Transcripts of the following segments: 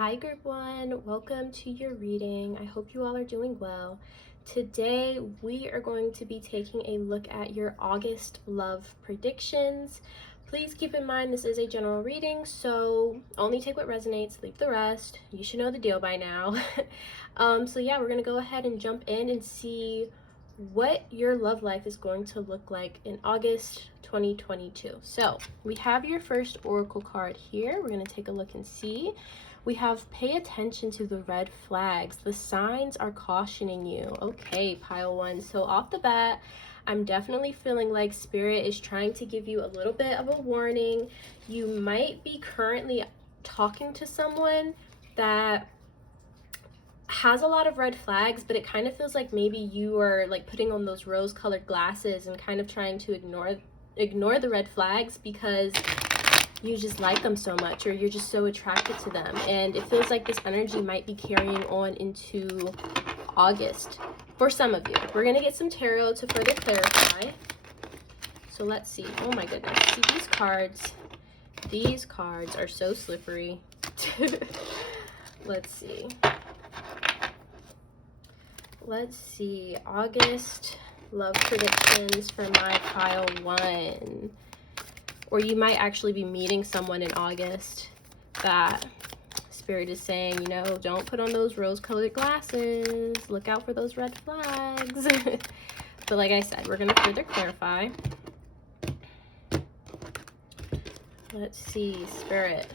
Hi group one, welcome to your reading. I hope you all are doing well. Today we are going to be taking a look at your August love predictions. Please keep in mind this is a general reading, so only take what resonates, leave the rest. You should know the deal by now. So yeah, we're gonna go ahead and jump in and see what your love life is going to look like in August 2022. So we have your first oracle card here. We're gonna take a look and see. We have pay attention to the red flags. The signs are cautioning you. Okay, pile one. So off the bat, I'm definitely feeling like Spirit is trying to give you a little bit of a warning. You might be currently talking to someone that has a lot of red flags, but it kind of feels like maybe you are like putting on those rose-colored glasses and kind of trying to ignore the red flags because you just like them so much, or you're just so attracted to them. And it feels like this energy might be carrying on into August for some of you. We're gonna get some tarot to further clarify. So let's see. Oh my goodness. See, these cards are so slippery. Let's see. August love predictions for my pile one. Or you might actually be meeting someone in August that Spirit is saying, you know, don't put on those rose-colored glasses. Look out for those red flags. But like I said, we're going to further clarify. Let's see, Spirit.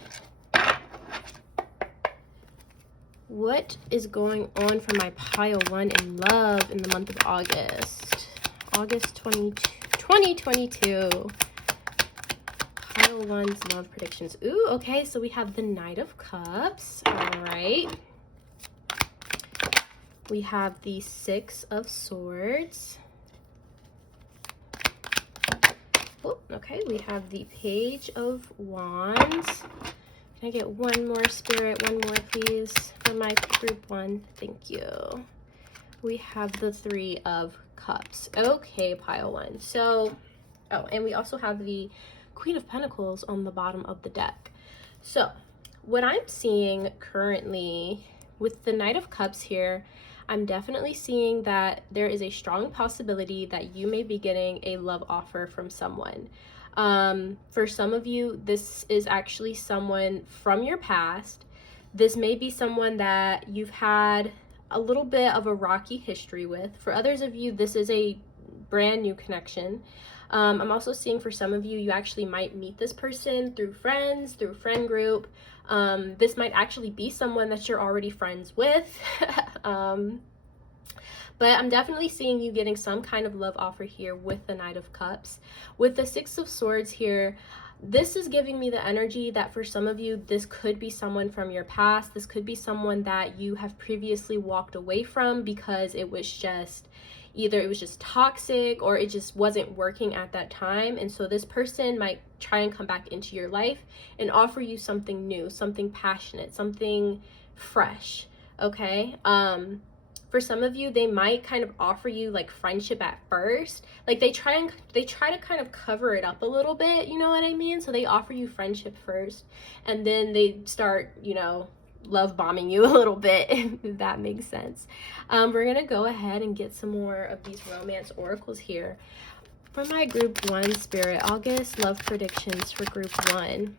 What is going on for my pile one in love in the month of August? August 2022. Pile one's love predictions. Ooh, okay, so we have the Knight of Cups. All right. We have the Six of Swords. Oh, okay, we have the Page of Wands. Can I get one more, Spirit? One more, please, for my group one. Thank you. We have the Three of Cups. Okay, pile one. So, oh, and we also have the Queen of Pentacles on the bottom of the deck. So what I'm seeing currently with the Knight of Cups here, I'm definitely seeing that there is a strong possibility that you may be getting a love offer from someone. For some of you, this is actually someone from your past. This may be someone that you've had a little bit of a rocky history with. For others of you, this is a brand new connection. I'm also seeing for some of you, you actually might meet this person through friends, through a friend group. This might actually be someone that you're already friends with. But I'm definitely seeing you getting some kind of love offer here with the Knight of Cups. With the Six of Swords here, this is giving me the energy that for some of you, this could be someone from your past. This could be someone that you have previously walked away from because it was just either it was just toxic or it just wasn't working at that time. And so this person might try and come back into your life and offer you something new, something passionate, something fresh. Okay. For some of you, they might kind of offer you like friendship at first. Like they try to kind of cover it up a little bit, you know what I mean? So they offer you friendship first and then they start, you know, love bombing you a little bit, if that makes sense. We're gonna go ahead and get some more of these romance oracles here for my group one, Spirit. August love predictions for group one.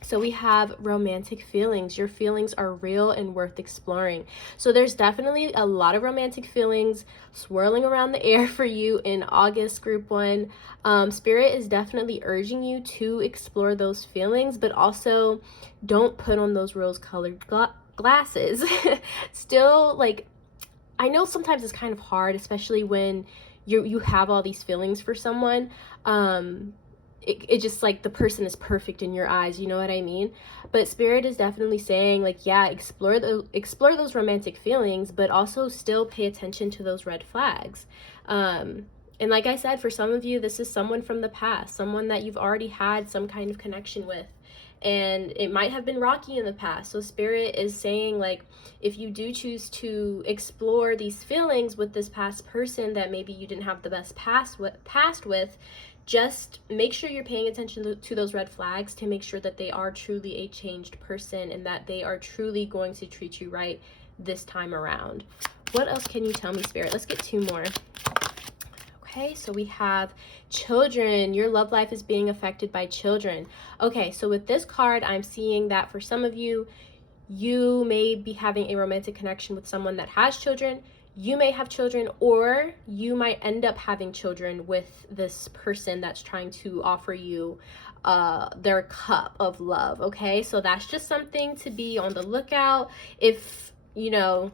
So we have romantic feelings. Your feelings are real and worth exploring. So there's definitely a lot of romantic feelings swirling around the air for you in August, group one. Spirit is definitely urging you to explore those feelings, but also don't put on those rose-colored glasses. Still, like, I know sometimes it's kind of hard, especially when you have all these feelings for someone. It just like the person is perfect in your eyes, you know what I mean? But Spirit is definitely saying like, yeah, explore those romantic feelings, but also still pay attention to those red flags. And like I said, for some of you, this is someone from the past, someone that you've already had some kind of connection with. And it might have been rocky in the past. So Spirit is saying like, if you do choose to explore these feelings with this past person that maybe you didn't have the best past with, just make sure you're paying attention to those red flags to make sure that they are truly a changed person and that they are truly going to treat you right this time around. What else can you tell me, Spirit? Let's get 2 more. Okay, so we have children. Your love life is being affected by children. Okay, so with this card, I'm seeing that for some of you, you may be having a romantic connection with someone that has children. You may have children, or you might end up having children with this person that's trying to offer you their cup of love. Okay, so that's just something to be on the lookout. If you know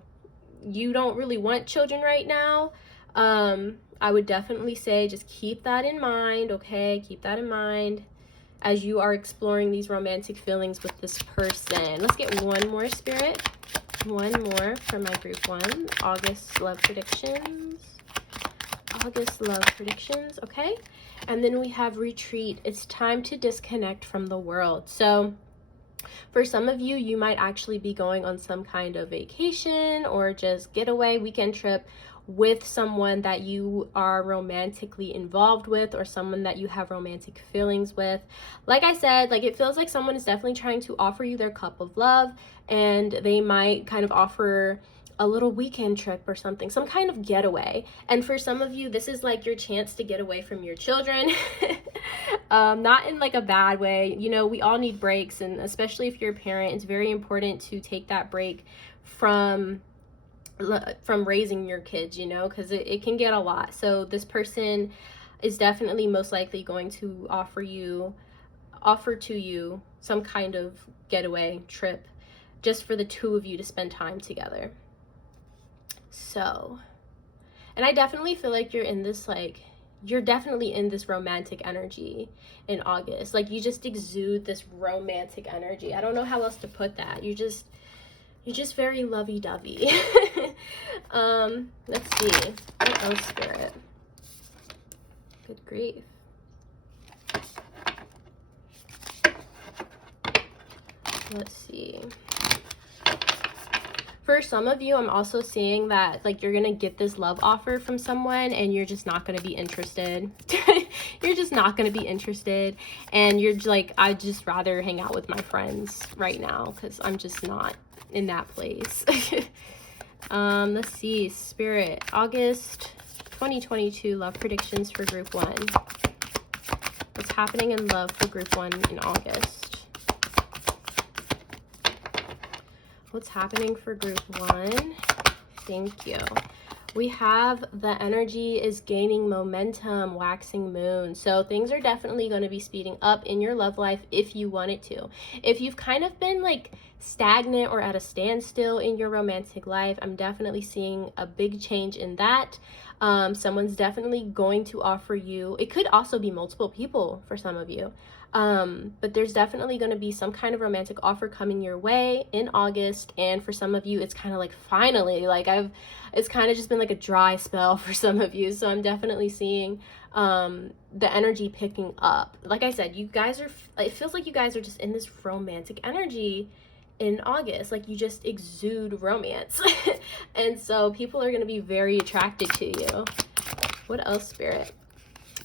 you don't really want children right now, I would definitely say just keep that in mind. Okay, keep that in mind as you are exploring these romantic feelings with this person. Let's get 1 more, Spirit. 1 more for my group 1. August love predictions. August love predictions. Okay, and then we have retreat. It's time to disconnect from the world. So for some of you, you might actually be going on some kind of vacation or just getaway weekend trip with someone that you are romantically involved with, or someone that you have romantic feelings with. Like I said, like, it feels like someone is definitely trying to offer you their cup of love, and they might kind of offer a little weekend trip or something, some kind of getaway. And for some of you, this is like your chance to get away from your children. Not in like a bad way. You know, we all need breaks, and especially if you're a parent, it's very important to take that break from raising your kids, you know, because it can get a lot. So this person is definitely most likely going to offer to you some kind of getaway trip just for the 2 of you to spend time together. So, and I definitely feel like you're definitely in this romantic energy in August. Like, you just exude this romantic energy. I don't know how else to put that. You're just very lovey-dovey. Let's see. What else, Spirit? Good grief. Let's see. For some of you, I'm also seeing that, like, you're gonna get this love offer from someone and you're just not gonna be interested. You're just not gonna be interested, and you're like, I'd just rather hang out with my friends right now because I'm just not in that place. Let's see, Spirit, August 2022 love predictions for group 1. What's happening in love for group 1 in August? What's happening for group 1? Thank you. We have the energy is gaining momentum, waxing moon. So things are definitely going to be speeding up in your love life if you want it to. If you've kind of been like stagnant or at a standstill in your romantic life, I'm definitely seeing a big change in that. Someone's definitely going to offer you, it could also be multiple people for some of you. But there's definitely going to be some kind of romantic offer coming your way in August. And for some of you, it's kind of like finally, like it's kind of just been like a dry spell for some of you. So I'm definitely seeing the energy picking up. Like I said, it feels like you guys are just in this romantic energy in August. Like, you just exude romance. And so people are going to be very attracted to you. What else, Spirit?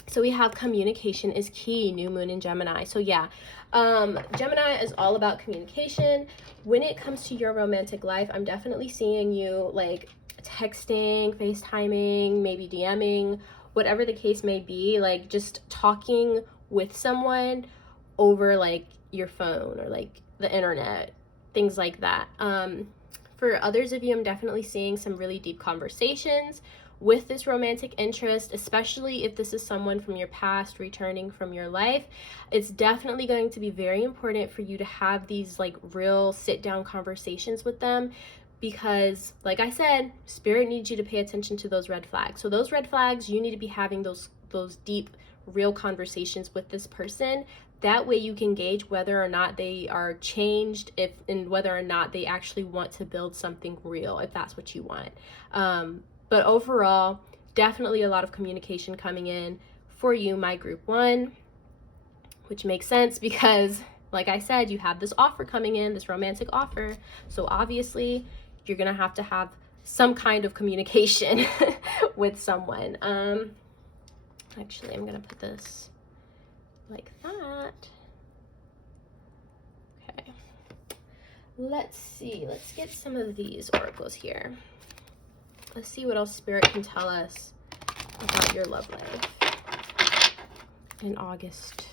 So we have communication is key, new moon in Gemini. So yeah, Gemini is all about communication. When it comes to your romantic life, I'm definitely seeing you like texting, FaceTiming, maybe DMing, whatever the case may be, like just talking with someone over like your phone or like the internet, things like that. For others of you, I'm definitely seeing some really deep conversations with this romantic interest, especially if this is someone from your past returning from your life. It's definitely going to be very important for you to have these like real sit down conversations with them, because like I said, Spirit needs you to pay attention to those red flags. So those red flags, you need to be having those deep, real conversations with this person. That way you can gauge whether or not they are changed, and whether or not they actually want to build something real, if that's what you want. But overall, definitely a lot of communication coming in for you, my group 1, which makes sense because, like I said, you have this offer coming in, this romantic offer. So obviously, you're going to have some kind of communication with someone. Actually, I'm going to put this like that. Okay, let's see, let's get some of these oracles here. Let's see what else Spirit can tell us about your love life in August.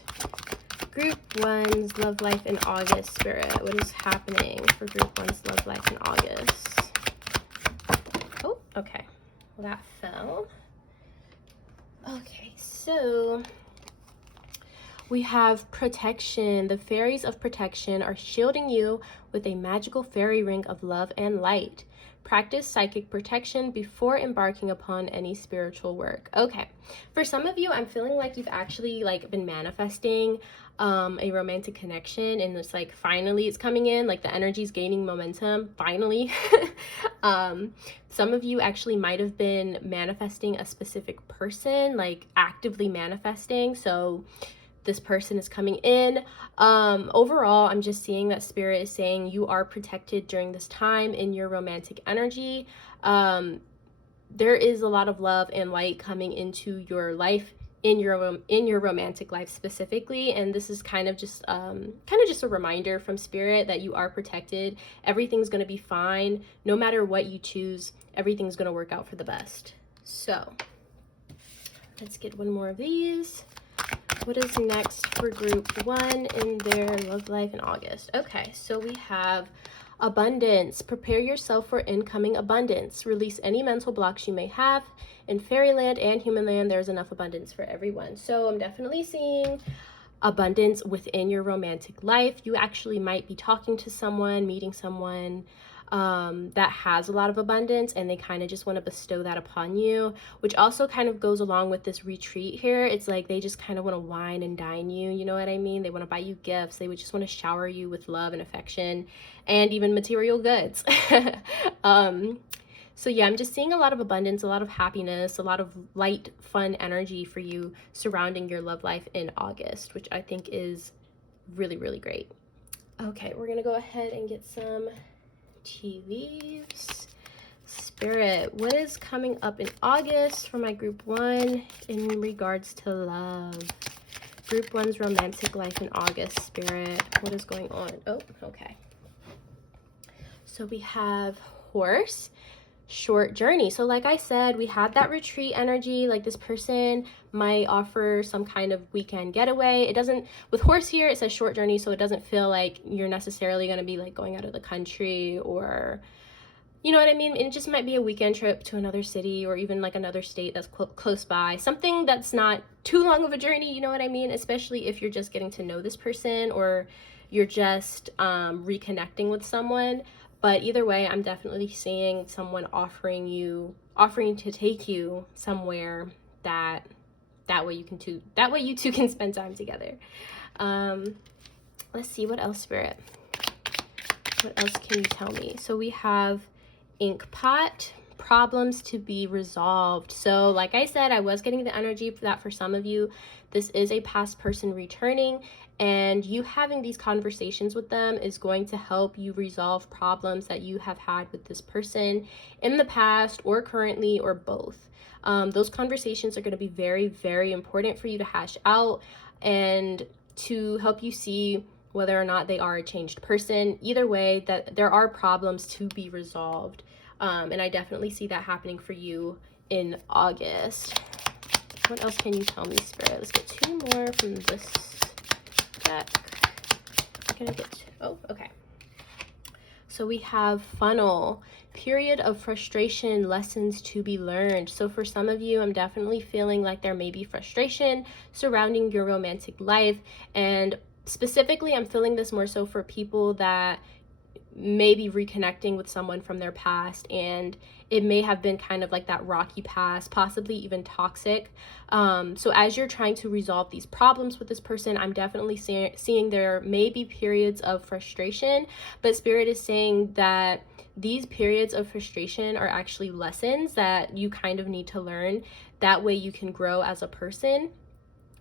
Group 1's love life in August, Spirit. What is happening for Group 1's love life in August? Oh, okay. Well, that fell. Okay, so we have protection. The fairies of protection are shielding you with a magical fairy ring of love and light. Practice psychic protection before embarking upon any spiritual work. Okay, for some of you, I'm feeling like you've actually like been manifesting a romantic connection, and it's like finally it's coming in, like the energy's gaining momentum finally. Some of you actually might have been manifesting a specific person, like actively manifesting, so this person is coming in. Overall, I'm just seeing that Spirit is saying you are protected during this time in your romantic energy. There is a lot of love and light coming into your life, in your romantic life specifically, and this is kind of just a reminder from Spirit that you are protected. Everything's going to be fine. No matter what you choose, everything's going to work out for the best. So let's get one more of these. What is next for Group 1 in their love life in August? Okay, so we have abundance. Prepare yourself for incoming abundance. Release any mental blocks you may have. In fairyland and humanland, there's enough abundance for everyone. So I'm definitely seeing abundance within your romantic life. You actually might be talking to someone, meeting someone that has a lot of abundance, and they kind of just want to bestow that upon you, which also kind of goes along with this retreat here. It's like they just kind of want to wine and dine you, you know what I mean? They want to buy you gifts. They would just want to shower you with love and affection and even material goods. So yeah, I'm just seeing a lot of abundance, a lot of happiness, a lot of light, fun energy for you surrounding your love life in August, which I think is really, really great. Okay, we're going to go ahead and get some tea leaves. Spirit, what is coming up in August for my Group 1 in regards to love? Group 1's romantic life in August, Spirit. What is going on? Oh, okay. So we have Horse. Short journey. So like I said, we had that retreat energy, like this person might offer some kind of weekend getaway. It doesn't, with Horse here, it says short journey, so it doesn't feel like you're necessarily going to be like going out of the country, or you know what I mean? It just might be a weekend trip to another city or even like another state that's close by, something that's not too long of a journey, you know what I mean? Especially if you're just getting to know this person or you're just reconnecting with someone. But either way, I'm definitely seeing someone offering to take you somewhere that way you two can spend time together. Let's see, what else, Spirit? What else can you tell me? So we have ink pot, problems to be resolved. So like I said, I was getting the energy for that for some of you. This is a past person returning, and you having these conversations with them is going to help you resolve problems that you have had with this person in the past or currently or both. Those conversations are going to be very, very important for you to hash out and to help you see whether or not they are a changed person. Either way, that there are problems to be resolved. And I definitely see that happening for you in August. What else can you tell me, Spirit? Let's get two more from this deck. I'm gonna get okay. So we have funnel, period of frustration, lessons to be learned. So for some of you, I'm definitely feeling like there may be frustration surrounding your romantic life, and specifically I'm feeling this more so for people that may be reconnecting with someone from their past, and it may have been kind of like that rocky past, possibly even toxic. So as you're trying to resolve these problems with this person, I'm definitely seeing there may be periods of frustration, but Spirit is saying that these periods of frustration are actually lessons that you kind of need to learn. That way you can grow as a person.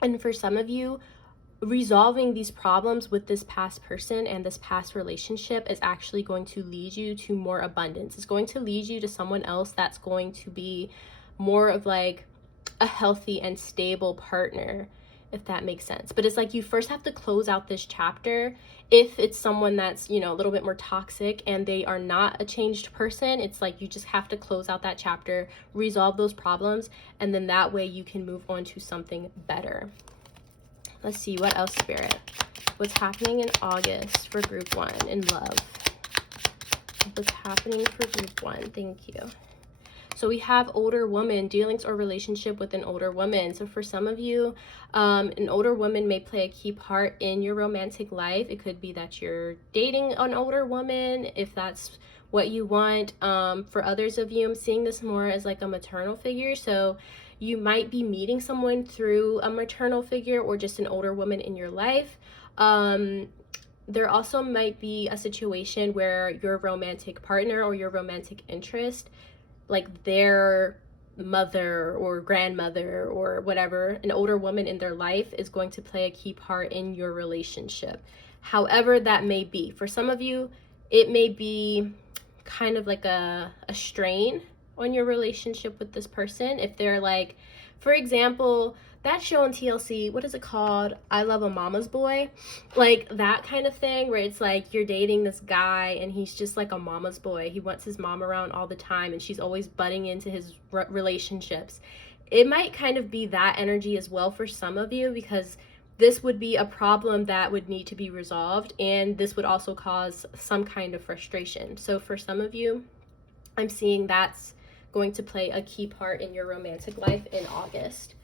And for some of you, resolving these problems with this past person and this past relationship is actually going to lead you to more abundance. It's going to lead you to someone else that's going to be more of like a healthy and stable partner if that makes sense. But it's like you first have to close out this chapter. If it's someone that's, you know, a little bit more toxic and they are not a changed person, it's like you just have to close out that chapter, resolve those problems, and then that way you can move on to something better. Let's see, what else, Spirit? What's happening in August for group 1 in love? What's happening for group 1? Thank you. So we have older woman, dealings or relationship with an older woman. So for some of you, an older woman may play a key part in your romantic life. It could be that you're dating an older woman, if that's what you want. For others of you, I'm seeing this more as like a maternal figure. So you might be meeting someone through a maternal figure or just an older woman in your life. There also might be a situation where your romantic partner or your romantic interest, like their mother or grandmother or whatever, an older woman in their life is going to play a key part in your relationship. However that may be. For some of you, it may be kind of like a strain on your relationship with this person. If they're like, for example, that show on TLC, what is it called? I Love a Mama's Boy. Like that kind of thing where it's like you're dating this guy and he's just like a mama's boy. He wants his mom around all the time and she's always butting into his relationships. It might kind of be that energy as well for some of you, because this would be a problem that would need to be resolved, and this would also cause some kind of frustration. So for some of you, I'm seeing that's going to play a key part in your romantic life in August.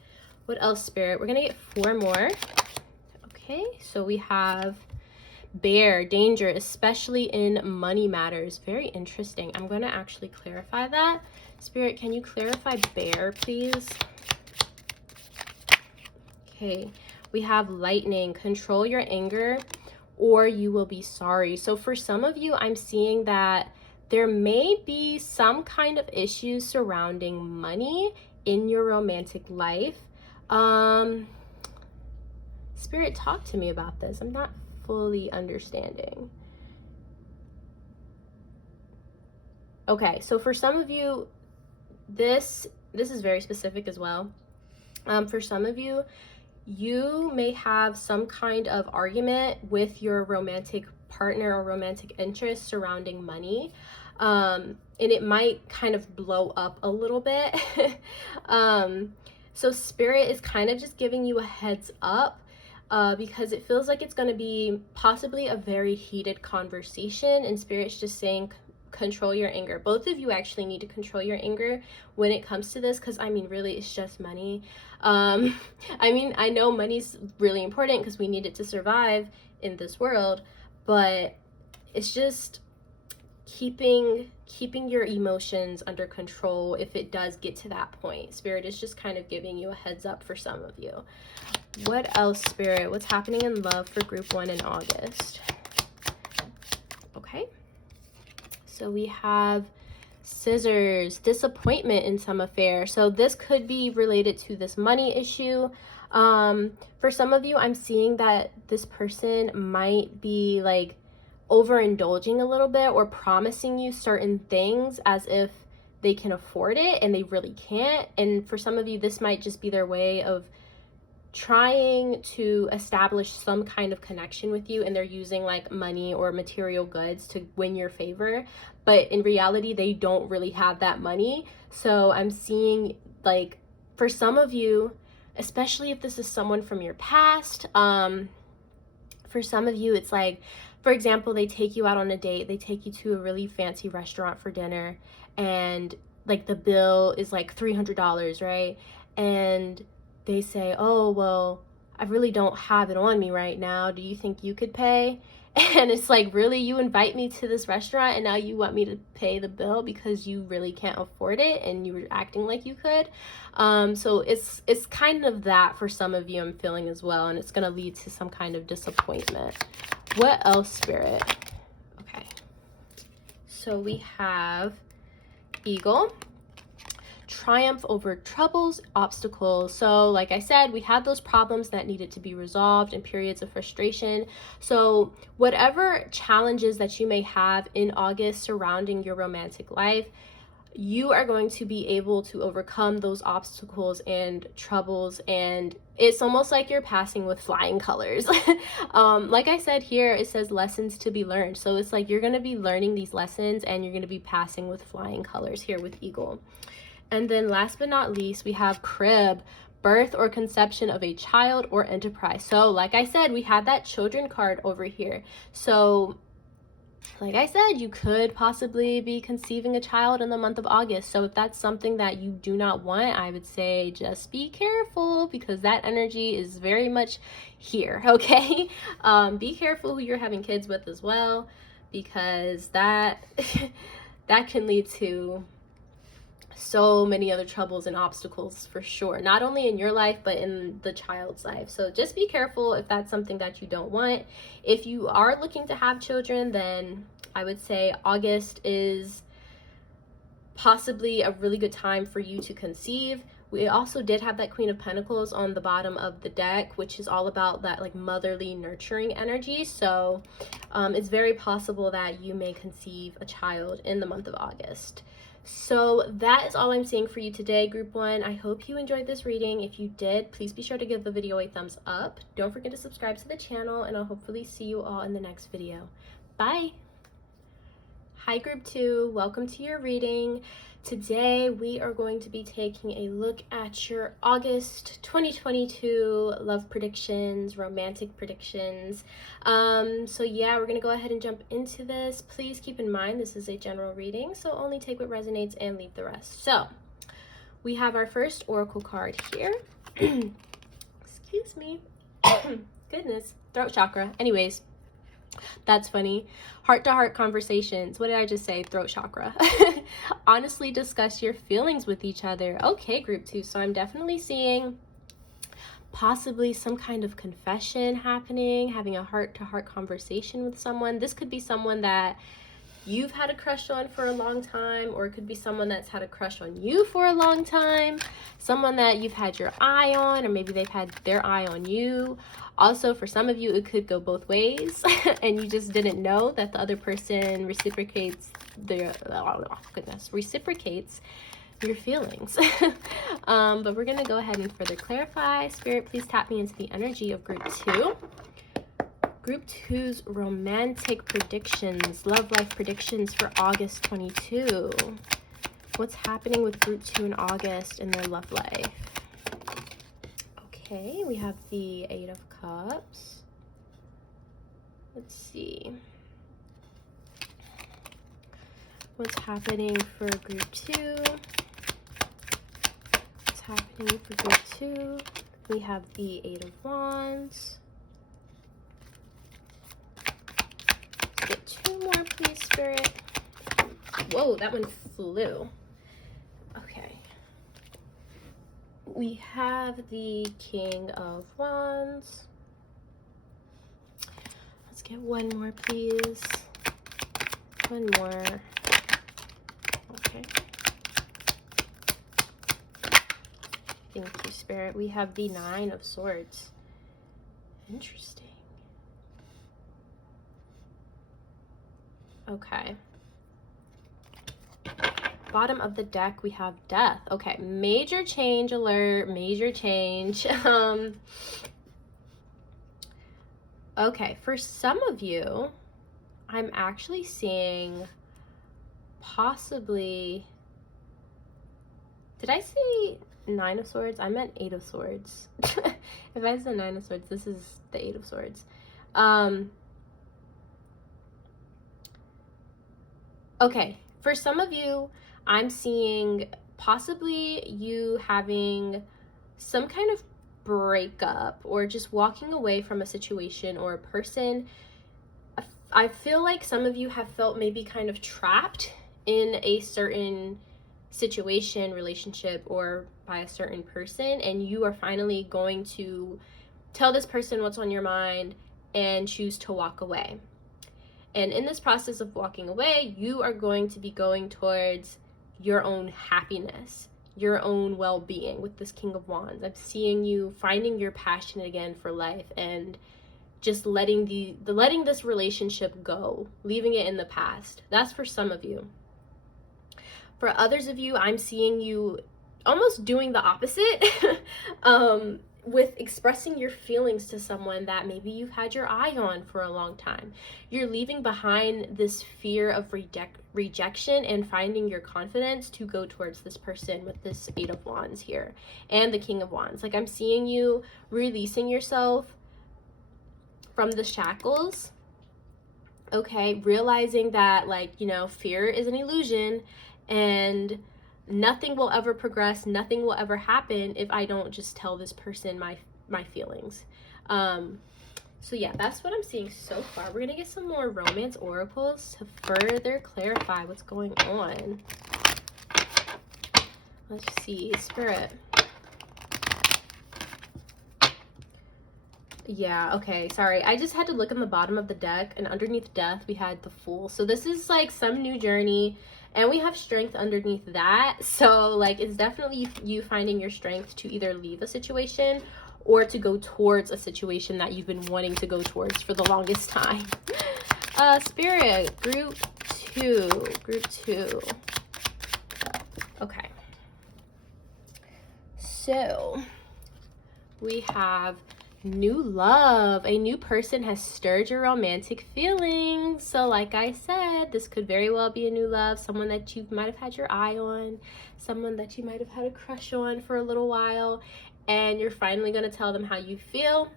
What else, Spirit? We're gonna get 4 more. Okay, so we have Bear, danger, especially in money matters. Very interesting. I'm gonna actually clarify that. Spirit, can you clarify Bear, please? Okay, we have Lightning, control your anger or you will be sorry. So for some of you, I'm seeing that there may be some kind of issues surrounding money in your romantic life. Spirit, talk to me about this. I'm not fully understanding. Okay, so for some of you, this is very specific as well. For some of you, you may have some kind of argument with your romantic partner or romantic interest surrounding money. And it might kind of blow up a little bit. So Spirit is kind of just giving you a heads up, because it feels like it's going to be possibly a very heated conversation, and Spirit's just saying control your anger. Both of you actually need to control your anger when it comes to this, because I mean, really, it's just money. I mean, I know money's really important because we need it to survive in this world, but it's just keeping your emotions under control if it does get to that point. Spirit is just kind of giving you a heads up for some of you. What else, Spirit? What's happening in love for group 1 in August? Okay. So we have Scissors, disappointment in some affair. So this could be related to this money issue. For some of you, I'm seeing that this person might be like overindulging a little bit or promising you certain things as if they can afford it and they really can't. And for some of you, this might just be their way of trying to establish some kind of connection with you, and they're using like money or material goods to win your favor, but in reality they don't really have that money. So I'm seeing, like, for some of you, especially if this is someone from your past, for some of you it's like, for example, they take you out on a date, they take you to a really fancy restaurant for dinner, and like the bill is like $300, right? And they say, oh, well, I really don't have it on me right now. Do you think you could pay? And it's like, really? You invite me to this restaurant and now you want me to pay the bill because you really can't afford it and you were acting like you could? So it's kind of that for some of you, I'm feeling as well. And it's going to lead to some kind of disappointment. What else, Spirit? Okay. So we have Eagle. Triumph over troubles, obstacles. So like I said, we had those problems that needed to be resolved and periods of frustration. So whatever challenges that you may have in August surrounding your romantic life, you are going to be able to overcome those obstacles and troubles, and it's almost like you're passing with flying colors. Like I said here, it says lessons to be learned, so it's like you're going to be learning these lessons and you're going to be passing with flying colors here with Eagle. And then last but not least, we have crib, birth or conception of a child or enterprise. So like I said, we had that children card over here. So like I said, you could possibly be conceiving a child in the month of August. So if that's something that you do not want, I would say just be careful, because that energy is very much here, okay? Be careful who you're having kids with as well, because that that can lead to so many other troubles and obstacles for sure, not only in your life but in the child's life. So just be careful if that's something that you don't want. If you are looking to have children, then I would say August is possibly a really good time for you to conceive. We also did have that Queen of Pentacles on the bottom of the deck, which is all about that like motherly nurturing energy. So it's very possible that you may conceive a child in the month of August. So that is all I'm seeing for you today, group 1. I hope you enjoyed this reading. If you did, please be sure to give the video a thumbs up. Don't forget to subscribe to the channel, and I'll hopefully see you all in the next video. Bye! Hi group 2, welcome to your reading. Today we are going to be taking a look at your August 2022 love predictions, romantic predictions. So yeah, we're gonna go ahead and jump into this. Please keep in mind this is a general reading, so only take what resonates and leave the rest. So we have our first oracle card here. Excuse me. Goodness, throat chakra. Anyways, that's funny. Heart-to-heart conversations. What did I just say? Throat chakra. Honestly discuss your feelings with each other. Okay, group 2. So I'm definitely seeing possibly some kind of confession happening, having a heart-to-heart conversation with someone. This could be someone that you've had a crush on for a long time, or it could be someone that's had a crush on you for a long time, someone that you've had your eye on, or maybe they've had their eye on you. Also, for some of you, it could go both ways and you just didn't know that the other person reciprocates reciprocates your feelings. But we're gonna go ahead and further clarify. Spirit, please tap me into the energy of group 2. Group 2's romantic predictions, love life predictions for August 22. What's happening with group 2 in August in their love life? Okay, we have the 8 of Cups. Let's see. What's happening for group 2? What's happening for group 2? We have the 8 of Wands. Get 2 more, please, Spirit. Whoa, that one flew. Okay. We have the King of Wands. Let's get 1 more, please. 1 more. Okay. Thank you, Spirit. We have the 9 of Swords. Interesting. Okay. Bottom of the deck, we have Death. Okay, major change alert, major change. Okay, for some of you, I'm actually seeing possibly, did I say 9 of Swords? I meant 8 of Swords. If I said 9 of Swords, this is the 8 of Swords. Okay, for some of you, I'm seeing possibly you having some kind of breakup or just walking away from a situation or a person. I feel like some of you have felt maybe kind of trapped in a certain situation, relationship, or by a certain person, and you are finally going to tell this person what's on your mind and choose to walk away. And in this process of walking away, you are going to be going towards your own happiness, your own well-being with this King of Wands. I'm seeing you finding your passion again for life and just letting this relationship go, leaving it in the past. That's for some of you. For others of you, I'm seeing you almost doing the opposite with expressing your feelings to someone that maybe you've had your eye on for a long time. You're leaving behind this fear of rejection and finding your confidence to go towards this person with this Eight of Wands here and the King of Wands. Like, I'm seeing you releasing yourself from the shackles, okay, realizing that, like, you know, fear is an illusion and nothing will ever progress, nothing will ever happen if I don't just tell this person my feelings. So yeah, that's what I'm seeing so far. We're gonna get some more romance oracles to further clarify what's going on. Let's see, Spirit. Yeah, okay, sorry. I just had to look in the bottom of the deck, and underneath Death, we had the Fool. So this is like some new journey, and we have Strength underneath that. So, like, it's definitely you finding your strength to either leave a situation or to go towards a situation that you've been wanting to go towards for the longest time. Spirit, group two. Okay. So, we have new love. A new person has stirred your romantic feelings. So like I said, this could very well be a new love, someone that you might have had your eye on, someone that you might have had a crush on for a little while, and you're finally going to tell them how you feel,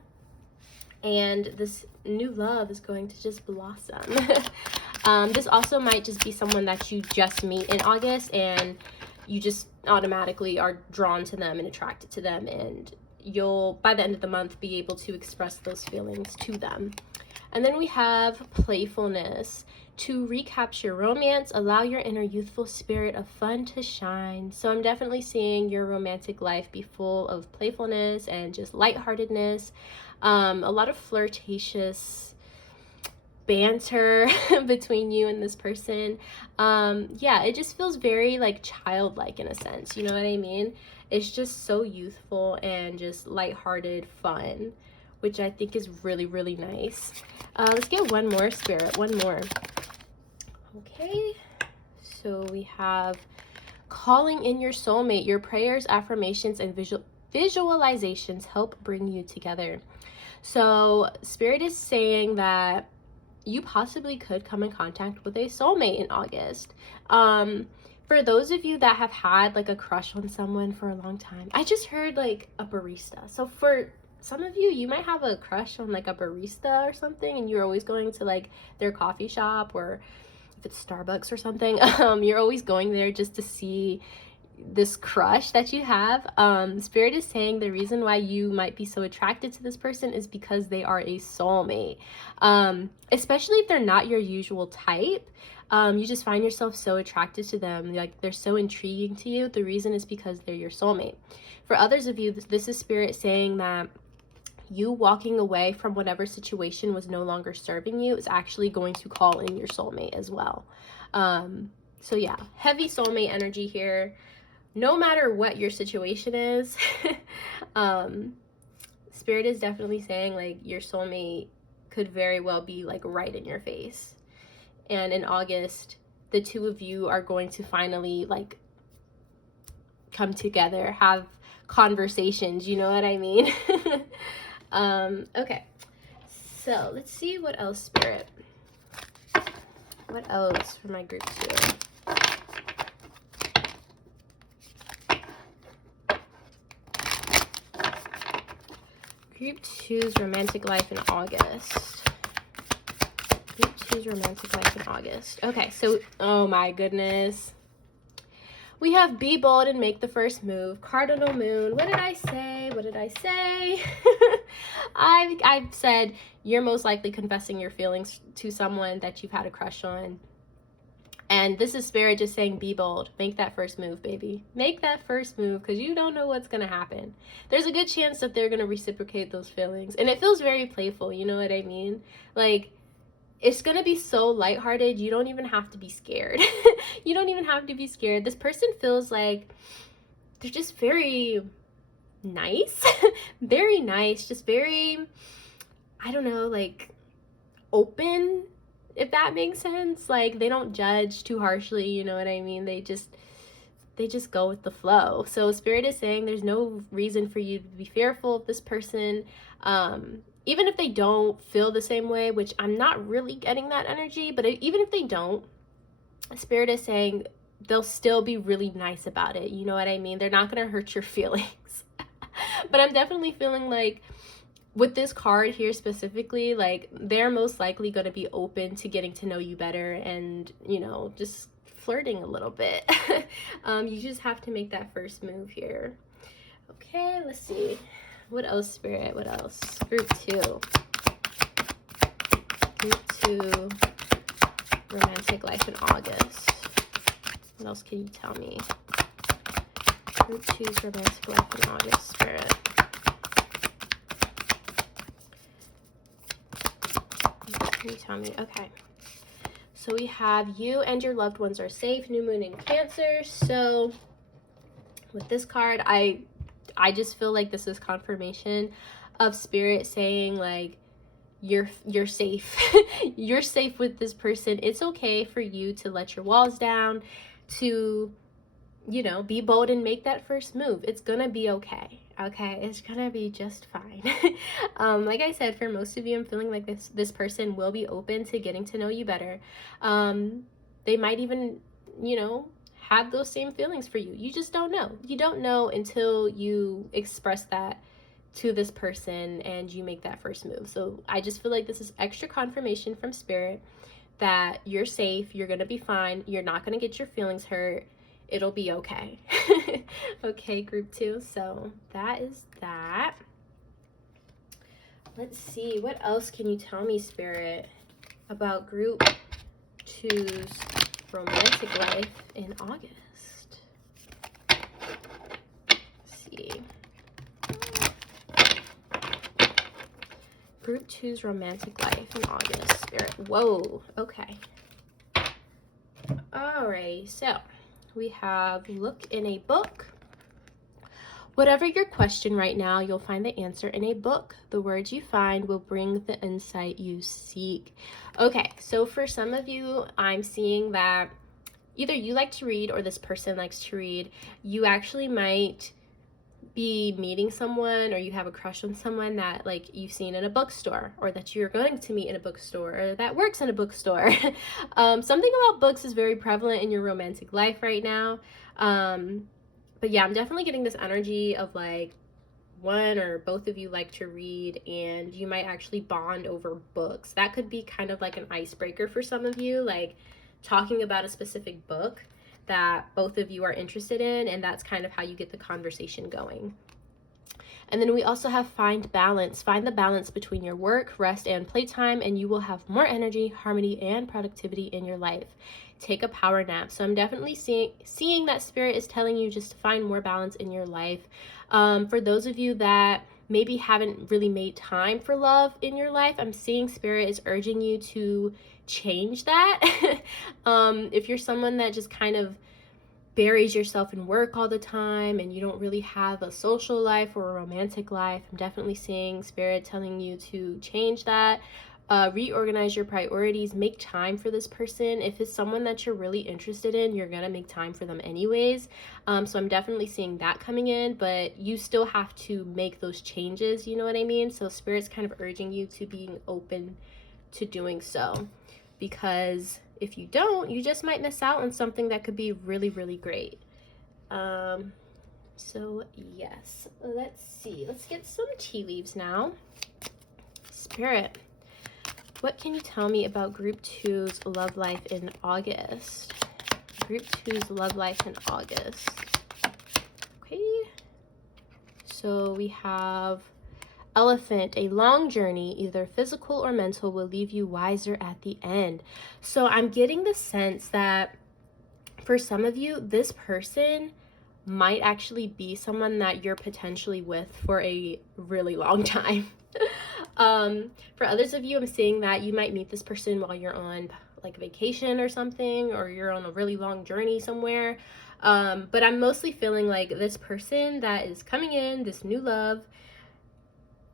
and this new love is going to just blossom. This also might just be someone that you just meet in August, and you just automatically are drawn to them and attracted to them, and you'll, by the end of the month, be able to express those feelings to them. And then we have playfulness. To recapture romance, allow your inner youthful spirit of fun to shine. So I'm definitely seeing your romantic life be full of playfulness and just lightheartedness. A lot of flirtatious banter between you and this person. Yeah, it just feels very like childlike in a sense, you know what I mean? It's just so youthful and just lighthearted fun, which I think is really, really nice. Let's get one more, Spirit, one more. Okay, so we have calling in your soulmate. Your prayers, affirmations, and visualizations help bring you together. So Spirit is saying that you possibly could come in contact with a soulmate in August. For those of you that have had like a crush on someone for a long time, I just heard like a barista. So for some of you, you might have a crush on like a barista or something, and you're always going to like their coffee shop, or if it's Starbucks or something, you're always going there just to see this crush that you have. Spirit is saying the reason why you might be so attracted to this person is because they are a soulmate. Especially if they're not your usual type. You just find yourself so attracted to them, like they're so intriguing to you. The reason is because they're your soulmate. For others of you, this is Spirit saying that you walking away from whatever situation was no longer serving you is actually going to call in your soulmate as well. So yeah, heavy soulmate energy here. No matter what your situation is, Spirit is definitely saying like your soulmate could very well be like right in your face. And in August, the two of you are going to finally like come together, have conversations, you know what I mean? Okay, so let's see what else, Spirit. What else for my group two? Group 2's romantic life in August. Group 2's romantic life in August. Okay, so, oh my goodness. We have be bold and make the first move. Cardinal moon. What did I say? What did I say? I've said you're most likely confessing your feelings to someone that you've had a crush on. And this is Spirit just saying, be bold. Make that first move, baby. Make that first move, because you don't know what's going to happen. There's a good chance that they're going to reciprocate those feelings. And it feels very playful, you know what I mean? Like, it's going to be so lighthearted, you don't even have to be scared. You don't even have to be scared. This person feels like they're just very nice. Very nice. Just very, I don't know, like, open, if that makes sense. Like, they don't judge too harshly, you know what I mean? They just, they just go with the flow. So Spirit is saying there's no reason for you to be fearful of this person. Even if they don't feel the same way, which I'm not really getting that energy, but even if they don't, Spirit is saying they'll still be really nice about it. You know what I mean? They're not going to hurt your feelings. But I'm definitely feeling like with this card here specifically, like they're most likely going to be open to getting to know you better and, you know, just flirting a little bit. You just have to make that first move here. Okay, let's see. What else, Spirit? What else? Group 2. Group 2. Romantic life in August. What else can you tell me? Group 2's romantic life in August, Spirit. What can you tell me? Okay. So we have you and your loved ones are safe. New moon in Cancer. So with this card, I just feel like this is confirmation of Spirit saying like you're safe. You're safe with this person. It's okay for you to let your walls down, to, you know, be bold and make that first move. It's gonna be okay. Okay, it's gonna be just fine. Like I said, for most of you, I'm feeling like this person will be open to getting to know you better. They might even, you know, have those same feelings for you. You just don't know. You don't know until you express that to this person and you make that first move. So I just feel like this is extra confirmation from Spirit that you're safe, you're gonna be fine, you're not gonna get your feelings hurt, it'll be okay. Okay, group 2, so that is that. Let's see, what else can you tell me, Spirit, about group 2's romantic life in August? Let's see. Group 2's romantic life in August, Spirit. Whoa, okay. Alright, so we have look in a book. Whatever your question right now, you'll find the answer in a book. The words you find will bring the insight you seek. Okay, so for some of you, I'm seeing that either you like to read or this person likes to read. You actually might be meeting someone, or you have a crush on someone that like you've seen in a bookstore, or that you're going to meet in a bookstore, or that works in a bookstore. Something about books is very prevalent in your romantic life right now. But yeah, I'm definitely getting this energy of like one or both of you like to read, and you might actually bond over books. That could be kind of like an icebreaker for some of you, like talking about a specific book that both of you are interested in, and that's kind of how you get the conversation going. And then we also have find balance. Find the balance between your work, rest, and playtime, and you will have more energy, harmony, and productivity in your life. Take a power nap. So I'm definitely seeing that Spirit is telling you just to find more balance in your life. For those of you that maybe haven't really made time for love in your life, I'm seeing Spirit is urging you to change that. If you're someone that just kind of buries yourself in work all the time and you don't really have a social life or a romantic life, I'm definitely seeing Spirit telling you to change that. Reorganize your priorities, make time for this person. If it's someone that you're really interested in, you're gonna make time for them anyways. So I'm definitely seeing that coming in, but you still have to make those changes, you know what I mean? So Spirit's kind of urging you to being open to doing so, because if you don't, you just might miss out on something that could be really, really great. So yes, let's see. Let's get some tea leaves now. Spirit, what can you tell me about Group 2's love life in August? Group 2's love life in August. Okay. So we have Elephant, a long journey, either physical or mental, will leave you wiser at the end. So I'm getting the sense that for some of you, this person might actually be someone that you're potentially with for a really long time. For others of you, I'm seeing that you might meet this person while you're on like vacation or something, or you're on a really long journey somewhere. But I'm mostly feeling like this person that is coming in, this new love,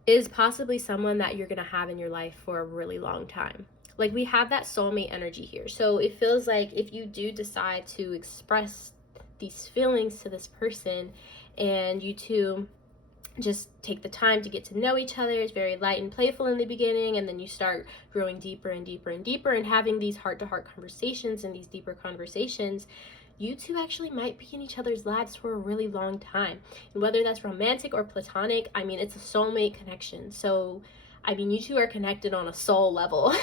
is possibly someone that you're gonna have in your life for a really long time. Like, we have that soulmate energy here. So it feels like if you do decide to express these feelings to this person, and you two just take the time to get to know each other. It's very light and playful in the beginning, and then you start growing deeper and deeper and deeper and having these heart-to-heart conversations, and these deeper conversations, you two actually might be in each other's lives for a really long time. And whether that's romantic or platonic, I mean, it's a soulmate connection. So, I mean, you two are connected on a soul level.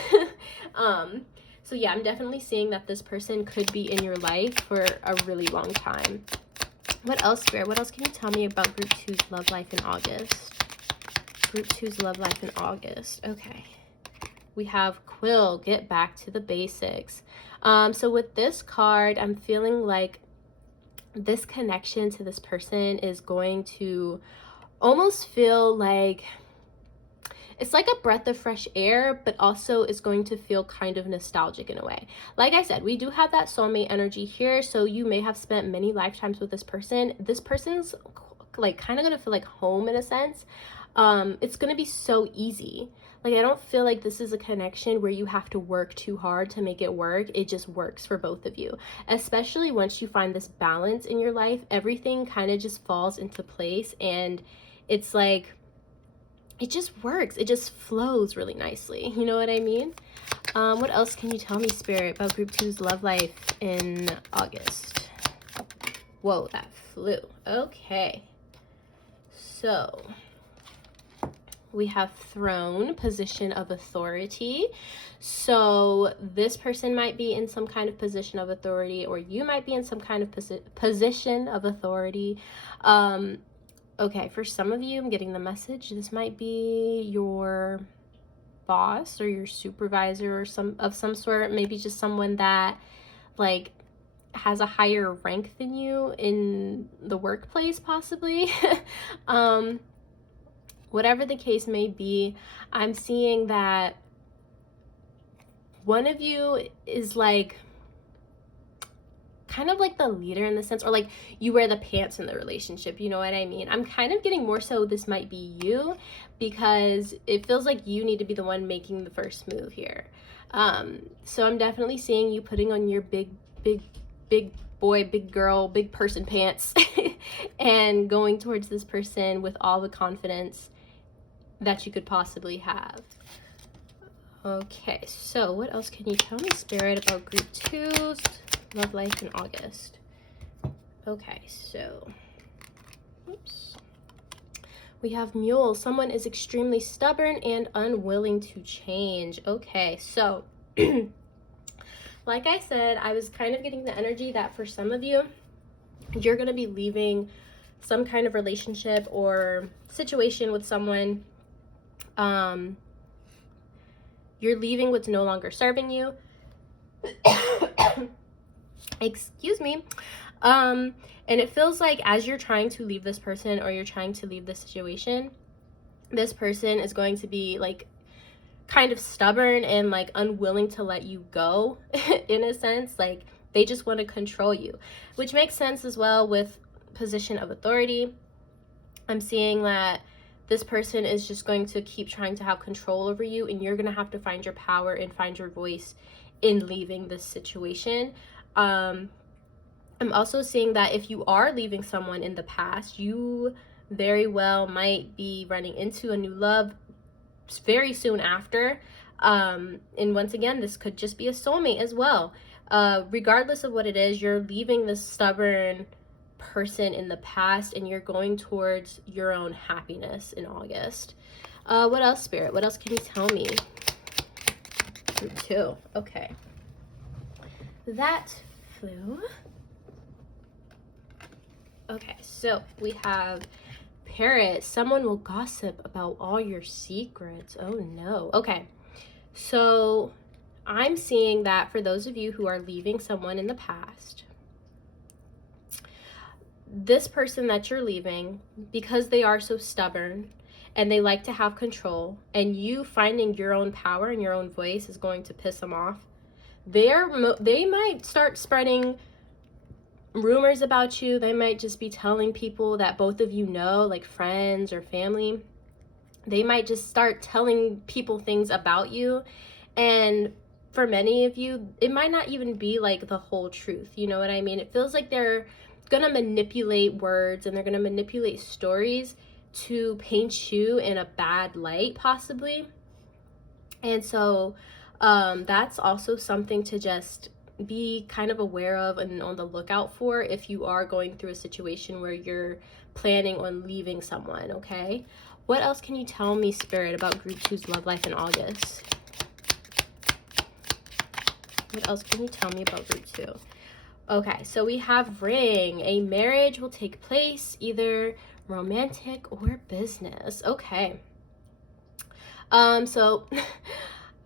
So yeah, I'm definitely seeing that this person could be in your life for a really long time. What else, Spirit? What else can you tell me about Group 2's love life in August? Group 2's love life in August. Okay. We have Quill, get back to the basics. So with this card, I'm feeling like this connection to this person is going to almost feel like it's like a breath of fresh air, but also it's going to feel kind of nostalgic in a way. Like I said, we do have that soulmate energy here, so you may have spent many lifetimes with this person. This person's like kind of going to feel like home in a sense. It's going to be so easy. Like, I don't feel like this is a connection where you have to work too hard to make it work. It just works for both of you. Especially once you find this balance in your life, everything kind of just falls into place, and it's like, it just works. It just flows really nicely. You know what I mean? What else can you tell me, Spirit, about Group 2's love life in August? Whoa, that flew. Okay. So, we have Throne, position of authority. So, this person might be in some kind of position of authority, or you might be in some kind of position of authority. Okay, for some of you, I'm getting the message. This might be your boss or your supervisor or some sort. Maybe just someone that like has a higher rank than you in the workplace, possibly. Whatever the case may be, I'm seeing that one of you is like kind of like the leader in the sense, or like you wear the pants in the relationship, you know what I mean? I'm kind of getting more so this might be you, because it feels like you need to be the one making the first move here. So I'm definitely seeing you putting on your big boy, big girl, big person pants and going towards this person with all the confidence that you could possibly have. Okay, so what else can you tell me, Spirit, about Group 2's love life in August? Okay, so oops. We have Mule. Someone is extremely stubborn and unwilling to change. Okay, so like I said, I was kind of getting the energy that for some of you, you're going to be leaving some kind of relationship or situation with someone. You're leaving what's no longer serving you. Excuse me. And it feels like as you're trying to leave this person, or you're trying to leave this situation, this person is going to be like kind of stubborn and like unwilling to let you go in a sense. Like they just want to control you, which makes sense as well with position of authority. I'm seeing that this person is just going to keep trying to have control over you, and you're going to have to find your power and find your voice in leaving this situation. I'm also seeing that if you are leaving someone in the past, you very well might be running into a new love very soon after. And once again, this could just be a soulmate as well. Regardless of what it is, you're leaving this stubborn person in the past, and you're going towards your own happiness in August. What else, Spirit? What else can you tell me? Group 2. Okay. That flew. Okay, so we have Parrot. Someone will gossip about all your secrets. Oh no. Okay, so I'm seeing that for those of you who are leaving someone in the past, this person that you're leaving, because they are so stubborn and they like to have control, and you finding your own power and your own voice is going to piss them off. They might start spreading rumors about you. They might just be telling people that both of you know, like friends or family. They might just start telling people things about you, and for many of you, it might not even be like the whole truth. You know what I mean? It feels like they're gonna manipulate words and they're gonna manipulate stories to paint you in a bad light, possibly. And so that's also something to just be kind of aware of and on the lookout for if you are going through a situation where you're planning on leaving someone. Okay, what else can you tell me, Spirit, about group 2's love life in August? What else can you tell me about group 2? Okay, so we have ring. A marriage will take place, either romantic or business. Okay. So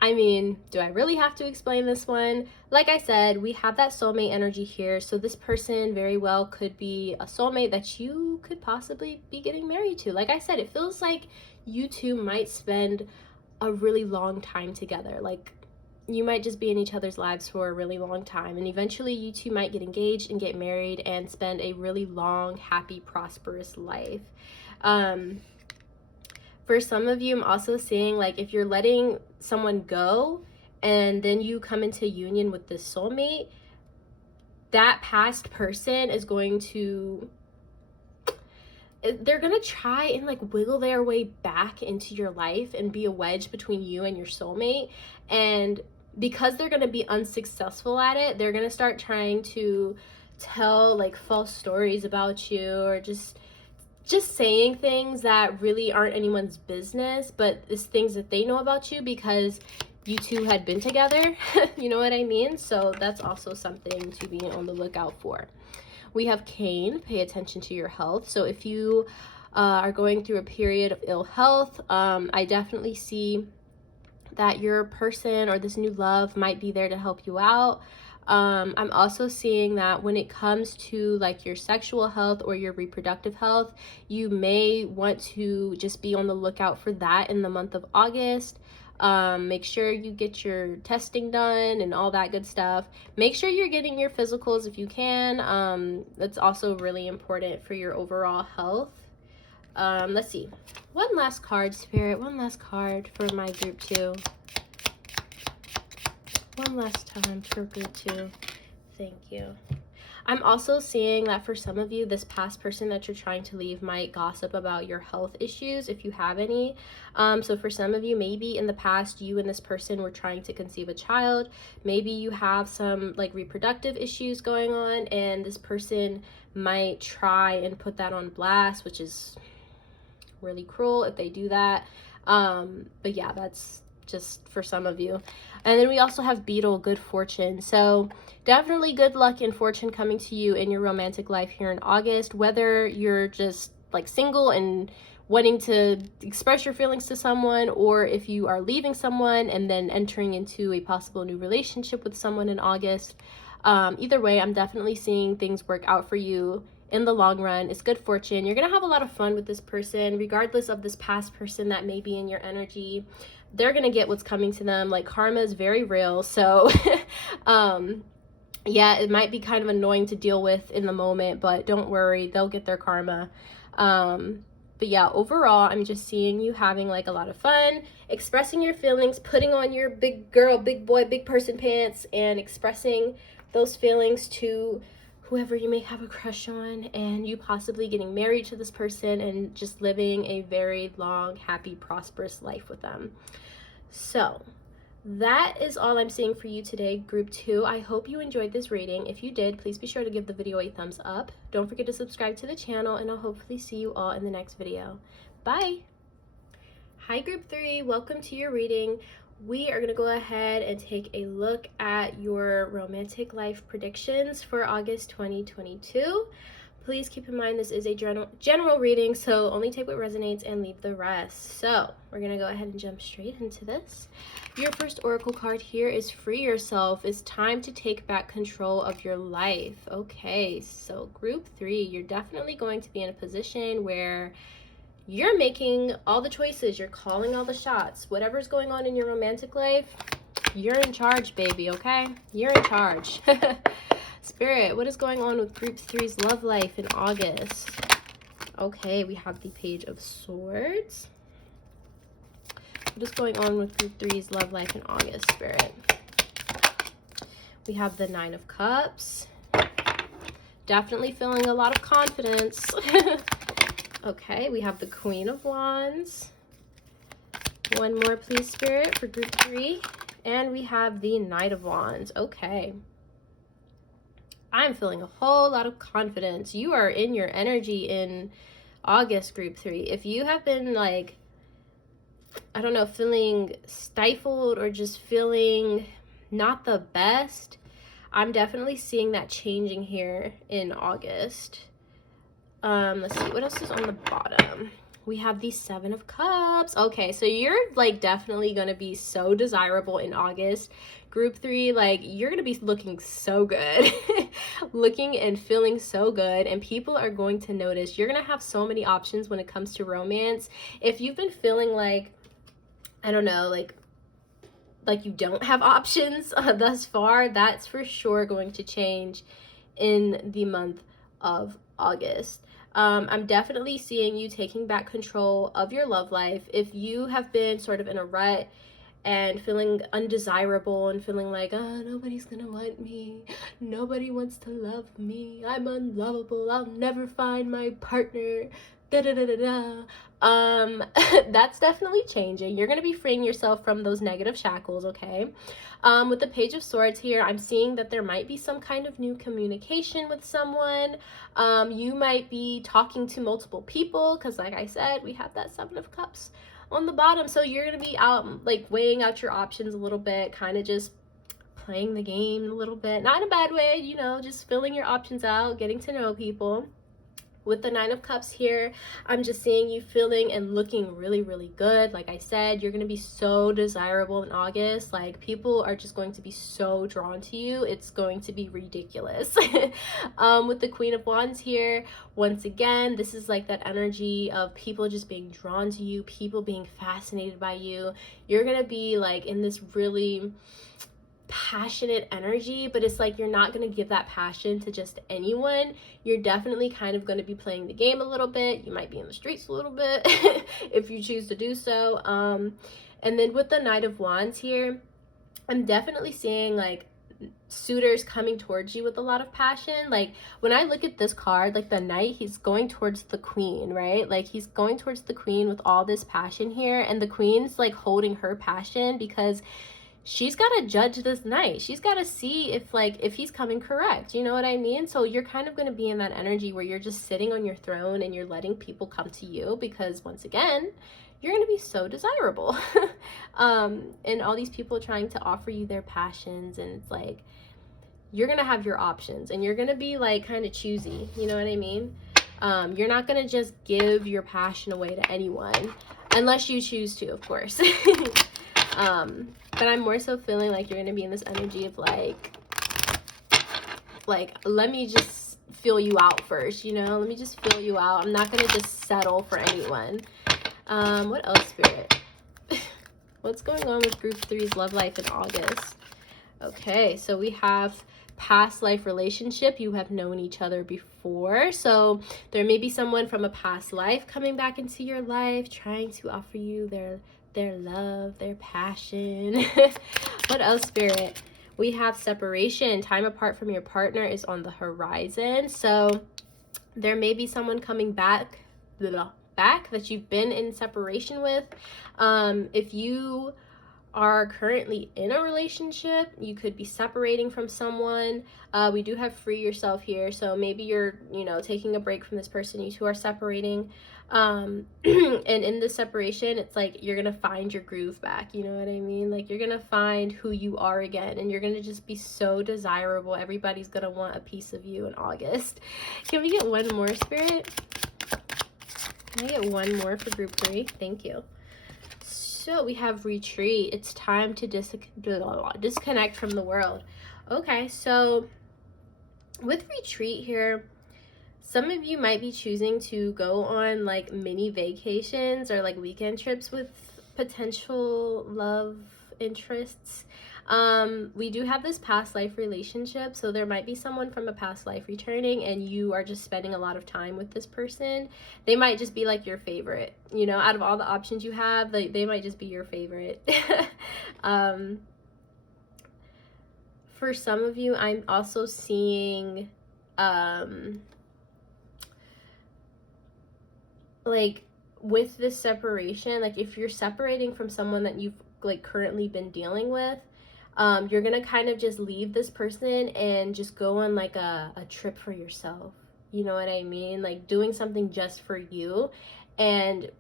I mean, do I really have to explain this one? Like I said, we have that soulmate energy here. So this person very well could be a soulmate that you could possibly be getting married to. Like I said, it feels like you two might spend a really long time together. Like you might just be in each other's lives for a really long time. And eventually you two might get engaged and get married and spend a really long, happy, prosperous life. For some of you, I'm also seeing like if you're letting someone go and then you come into union with this soulmate, that past person is going to, they're going to try and like wiggle their way back into your life and be a wedge between you and your soulmate. And because they're going to be unsuccessful at it, they're going to start trying to tell like false stories about you, or just saying things that really aren't anyone's business, but it's things that they know about you because you two had been together. You know what I mean? So that's also something to be on the lookout for. We have Cain. Pay attention to your health. So if you are going through a period of ill health, I definitely see that your person or this new love might be there to help you out. I'm also seeing that when it comes to like your sexual health or your reproductive health, you may want to just be on the lookout for that in the month of August. Make sure you get your testing done and all that good stuff. Make sure you're getting your physicals if you can. That's also really important for your overall health. Let's see. One last card, Spirit. One last card for my group 2. One last time for group 2. Thank you. I'm also seeing that for some of you, this past person that you're trying to leave might gossip about your health issues if you have any. So for some of you, maybe in the past, you and this person were trying to conceive a child. Maybe you have some like reproductive issues going on, and this person might try and put that on blast, which is really cruel if they do that. But yeah, that's just for some of you. And then we also have Beetle, good fortune. So definitely good luck and fortune coming to you in your romantic life here in August, whether you're just like single and wanting to express your feelings to someone, or if you are leaving someone and then entering into a possible new relationship with someone in August. Either way, I'm definitely seeing things work out for you in the long run. It's good fortune. You're gonna have a lot of fun with this person, regardless of this past person that may be in your energy. They're gonna get what's coming to them. Like, karma is very real. So yeah, it might be kind of annoying to deal with in the moment, but don't worry, they'll get their karma. But yeah, overall, I'm just seeing you having like a lot of fun, expressing your feelings, putting on your big girl, big boy, big person pants, and expressing those feelings to whoever you may have a crush on, and you possibly getting married to this person and just living a very long, happy, prosperous life with them. So that is all I'm seeing for you today, group 2. I hope you enjoyed this reading. If you did, please be sure to give the video a thumbs up. Don't forget to subscribe to the channel, and I'll hopefully see you all in the next video. Bye! Hi, group 3. Welcome to your reading. We are going to go ahead and take a look at your romantic life predictions for August 2022. Please keep in mind this is a general reading, so only take what resonates and leave the rest. So we're going to go ahead and jump straight into this. Your first oracle card here is free yourself. It's time to take back control of your life. Okay, so group 3, you're definitely going to be in a position where you're making all the choices. You're calling all the shots. Whatever's going on in your romantic life, you're in charge, baby, okay? You're in charge. Spirit, what is going on with group 3's love life in August? Okay, we have the Page of Swords. What is going on with group 3's love life in August, Spirit? We have the Nine of Cups. Definitely feeling a lot of confidence. Okay, we have the Queen of Wands. One more, please, Spirit, for group 3. And we have the Knight of Wands. Okay. I'm feeling a whole lot of confidence. You are in your energy in August, group 3. If you have been, like, I don't know, feeling stifled or just feeling not the best, I'm definitely seeing that changing here in August. Let's see, what else is on the bottom? We have the 7 of Cups. Okay, so you're, like, definitely going to be so desirable in August. Group 3, like, you're going to be looking so good. Looking and feeling so good. And people are going to notice. You're going to have so many options when it comes to romance. If you've been feeling like, I don't know, like you don't have options thus far, that's for sure going to change in the month of August. I'm definitely seeing you taking back control of your love life. If you have been sort of in a rut and feeling undesirable and feeling like, oh, nobody's gonna want me, nobody wants to love me, I'm unlovable, I'll never find my partner, that's definitely changing. You're going to be freeing yourself from those negative shackles, okay? With the Page of Swords here, I'm seeing that there might be some kind of new communication with someone. You might be talking to multiple people because, like I said, we have that 7 of Cups on the bottom. So you're going to be out, like, weighing out your options a little bit, kind of just playing the game a little bit. Not in a bad way, you know, just filling your options out, getting to know people. With the 9 of Cups here, I'm just seeing you feeling and looking really, really good. Like I said, you're going to be so desirable in August. Like, people are just going to be so drawn to you. It's going to be ridiculous. With the Queen of Wands here, once again, this is like that energy of people just being drawn to you, people being fascinated by you. You're going to be, like, in this really passionate energy, but it's like you're not going to give that passion to just anyone. You're definitely kind of going to be playing the game a little bit. You might be in the streets a little bit if you choose to do so. And then with the Knight of Wands here, I'm definitely seeing, like, suitors coming towards you with a lot of passion. Like, when I look at this card, like, the Knight, he's going towards the Queen, right? Like, he's going towards the Queen with all this passion here, and the Queen's, like, holding her passion because she's got to judge this Knight. She's got to see if he's coming correct. You know what I mean? So you're kind of going to be in that energy where you're just sitting on your throne and you're letting people come to you because, once again, you're going to be so desirable. And all these people trying to offer you their passions, and it's like, you're going to have your options and you're going to be, like, kind of choosy. You know what I mean? You're not going to just give your passion away to anyone unless you choose to, of course. But I'm more so feeling like you're going to be in this energy of, like, let me just feel you out first, you know? Let me just feel you out. I'm not going to just settle for anyone. What else, Spirit? What's going on with group 3's love life in August? Okay, so we have past life relationship. You have known each other before. So there may be someone from a past life coming back into your life, trying to offer you their love, their passion. What else, Spirit? We have separation. Time apart from your partner is on the horizon. So there may be someone coming back that you've been in separation with. If you are currently in a relationship, you could be separating from someone. We do have free yourself here, so maybe you're, you know, taking a break from this person. You two are separating, and in this separation, it's like you're gonna find your groove back. You know what I mean? Like, you're gonna find who you are again, and you're gonna just be so desirable. Everybody's gonna want a piece of you in August. Can we get one more, Spirit? Can I get one more for group 3? Thank you. So we have retreat. It's time to disconnect from the world. Okay, so with retreat here, some of you might be choosing to go on, like, mini vacations or, like, weekend trips with potential love interests. We do have this past life relationship, so there might be someone from a past life returning and you are just spending a lot of time with this person. They might just be, like, your favorite, you know, out of all the options you have, like, they might just be your favorite. For some of you, I'm also seeing like with this separation, like if you're separating from someone that you've like currently been dealing with, you're gonna kind of just leave this person and just go on like a trip for yourself. You know what I mean? Like doing something just for you. And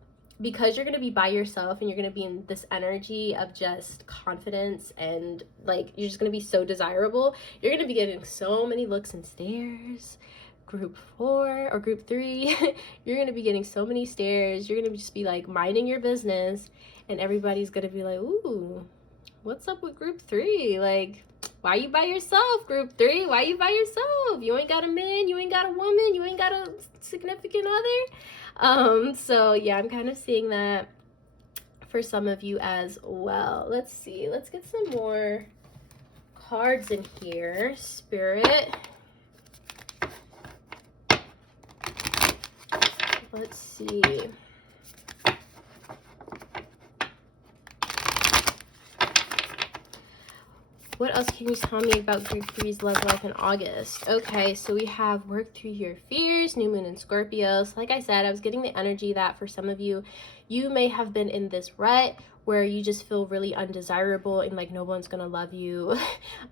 because you're gonna be by yourself and you're gonna be in this energy of just confidence and like you're just gonna be so desirable, you're gonna be getting so many looks and stares. Group 4 or group 3, you're gonna be getting so many stares. You're gonna just be like minding your business, and everybody's gonna be like, ooh, what's up with group 3? Like, why you by yourself, group 3? Why you by yourself? You ain't got a man, you ain't got a woman, you ain't got a significant other. So yeah, I'm kind of seeing that for some of you as well. Let's see, let's get some more cards in here. Spirit, let's see. What else can you tell me about group 3's love life in August? Okay, so we have work through your fears, new moon in Scorpio. So like I said, I was getting the energy that for some of you, you may have been in this rut where you just feel really undesirable and like no one's gonna love you,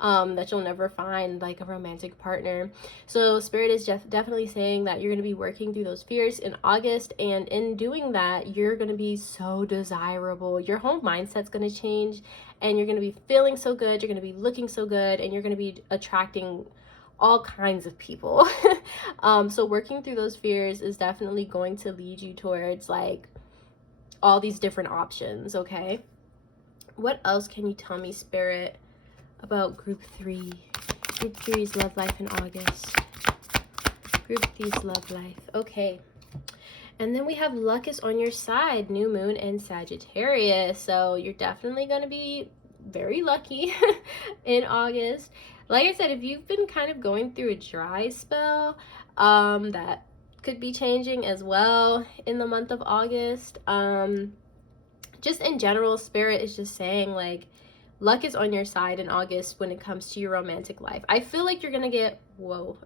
that you'll never find like a romantic partner. So Spirit is definitely saying that you're gonna be working through those fears in August, and in doing that, you're gonna be so desirable. Your whole mindset's gonna change, and you're gonna be feeling so good, you're gonna be looking so good, and you're gonna be attracting all kinds of people. So working through those fears is definitely going to lead you towards like all these different options, okay? What else can you tell me, Spirit, about group 3? Group 3's love life in August. Group 3's love life. Okay. And then we have luck is on your side, new moon and Sagittarius. So you're definitely going to be very lucky in August. Like I said, if you've been kind of going through a dry spell, that could be changing as well in the month of August. Just in general, Spirit is just saying like luck is on your side in August when it comes to your romantic life. I feel like you're gonna get you're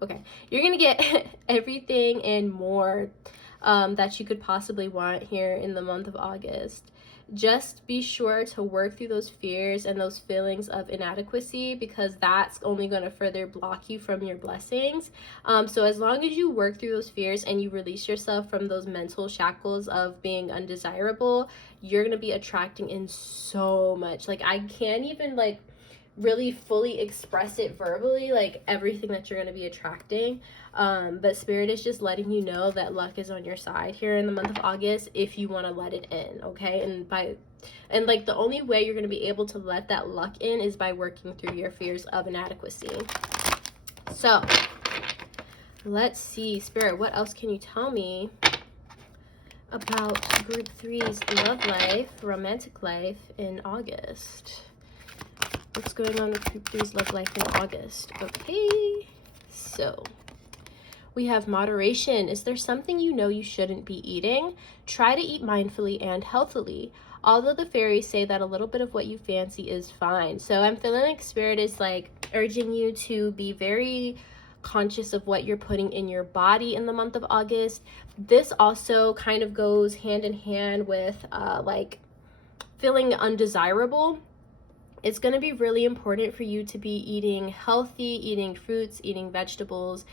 gonna get everything and more that you could possibly want here in the month of August. Just be sure to work through those fears and those feelings of inadequacy, because that's only going to further block you from your blessings. So as long as you work through those fears and you release yourself from those mental shackles of being undesirable, you're going to be attracting in so much. Like I can't even like really fully express it verbally, like everything that you're going to be attracting. But Spirit is just letting you know that luck is on your side here in the month of August if you want to let it in, okay? And like the only way you're going to be able to let that luck in is by working through your fears of inadequacy. So let's see, Spirit, what else can you tell me about group 3's love life, romantic life in August? What's going on with group 3's love life in August? Okay, so we have moderation. Is there something you know you shouldn't be eating? Try to eat mindfully and healthily. Although the fairies say that a little bit of what you fancy is fine. So I'm feeling like Spirit is like urging you to be very conscious of what you're putting in your body in the month of August. This also kind of goes hand in hand with like feeling undesirable. It's going to be really important for you to be eating healthy, eating fruits, eating vegetables,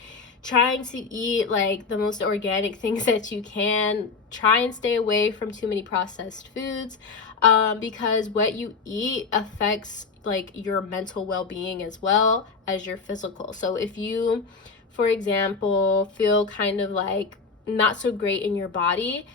trying to eat like the most organic things that you can. Try and stay away from too many processed foods, because what you eat affects like your mental well-being as well as your physical. So if you, for example, feel kind of like not so great in your body,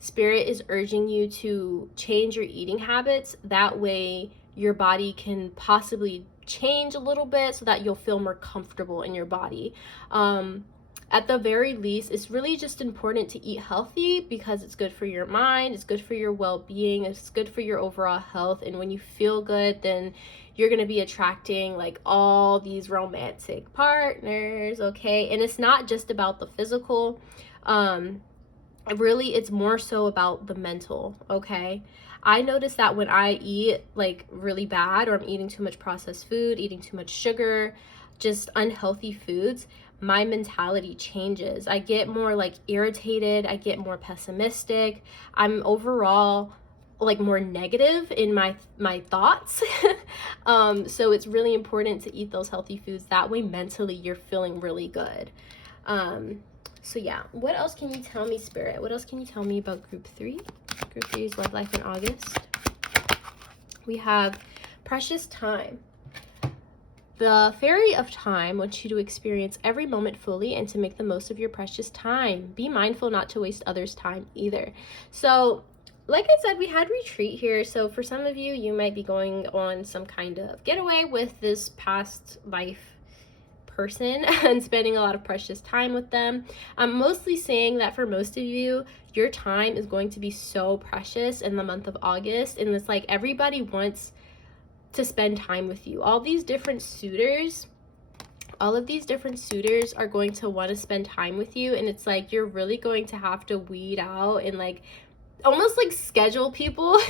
Spirit is urging you to change your eating habits. That way your body can possibly change a little bit so that you'll feel more comfortable in your body. At the very least, it's really just important to eat healthy because it's good for your mind, it's good for your well-being, it's good for your overall health. And when you feel good, then you're going to be attracting like all these romantic partners, okay? And it's not just about the physical. Really, it's more so about the mental, okay? I notice that when I eat like really bad, or I'm eating too much processed food, eating too much sugar, just unhealthy foods, my mentality changes. I get more like irritated, I get more pessimistic, I'm overall like more negative in my thoughts. So it's really important to eat those healthy foods. That way mentally you're feeling really good. So yeah, what else can you tell me, Spirit? What else can you tell me about group 3? Group 3's love life in August. We have precious time. The fairy of time wants you to experience every moment fully and to make the most of your precious time. Be mindful not to waste others' time either. So like I said, we had retreat here. So for some of you, you might be going on some kind of getaway with this past life person and spending a lot of precious time with them. I'm mostly saying that for most of you, your time is going to be so precious in the month of August. And it's like everybody wants to spend time with you. All of these different suitors are going to want to spend time with you. And it's like you're really going to have to weed out and like almost like schedule people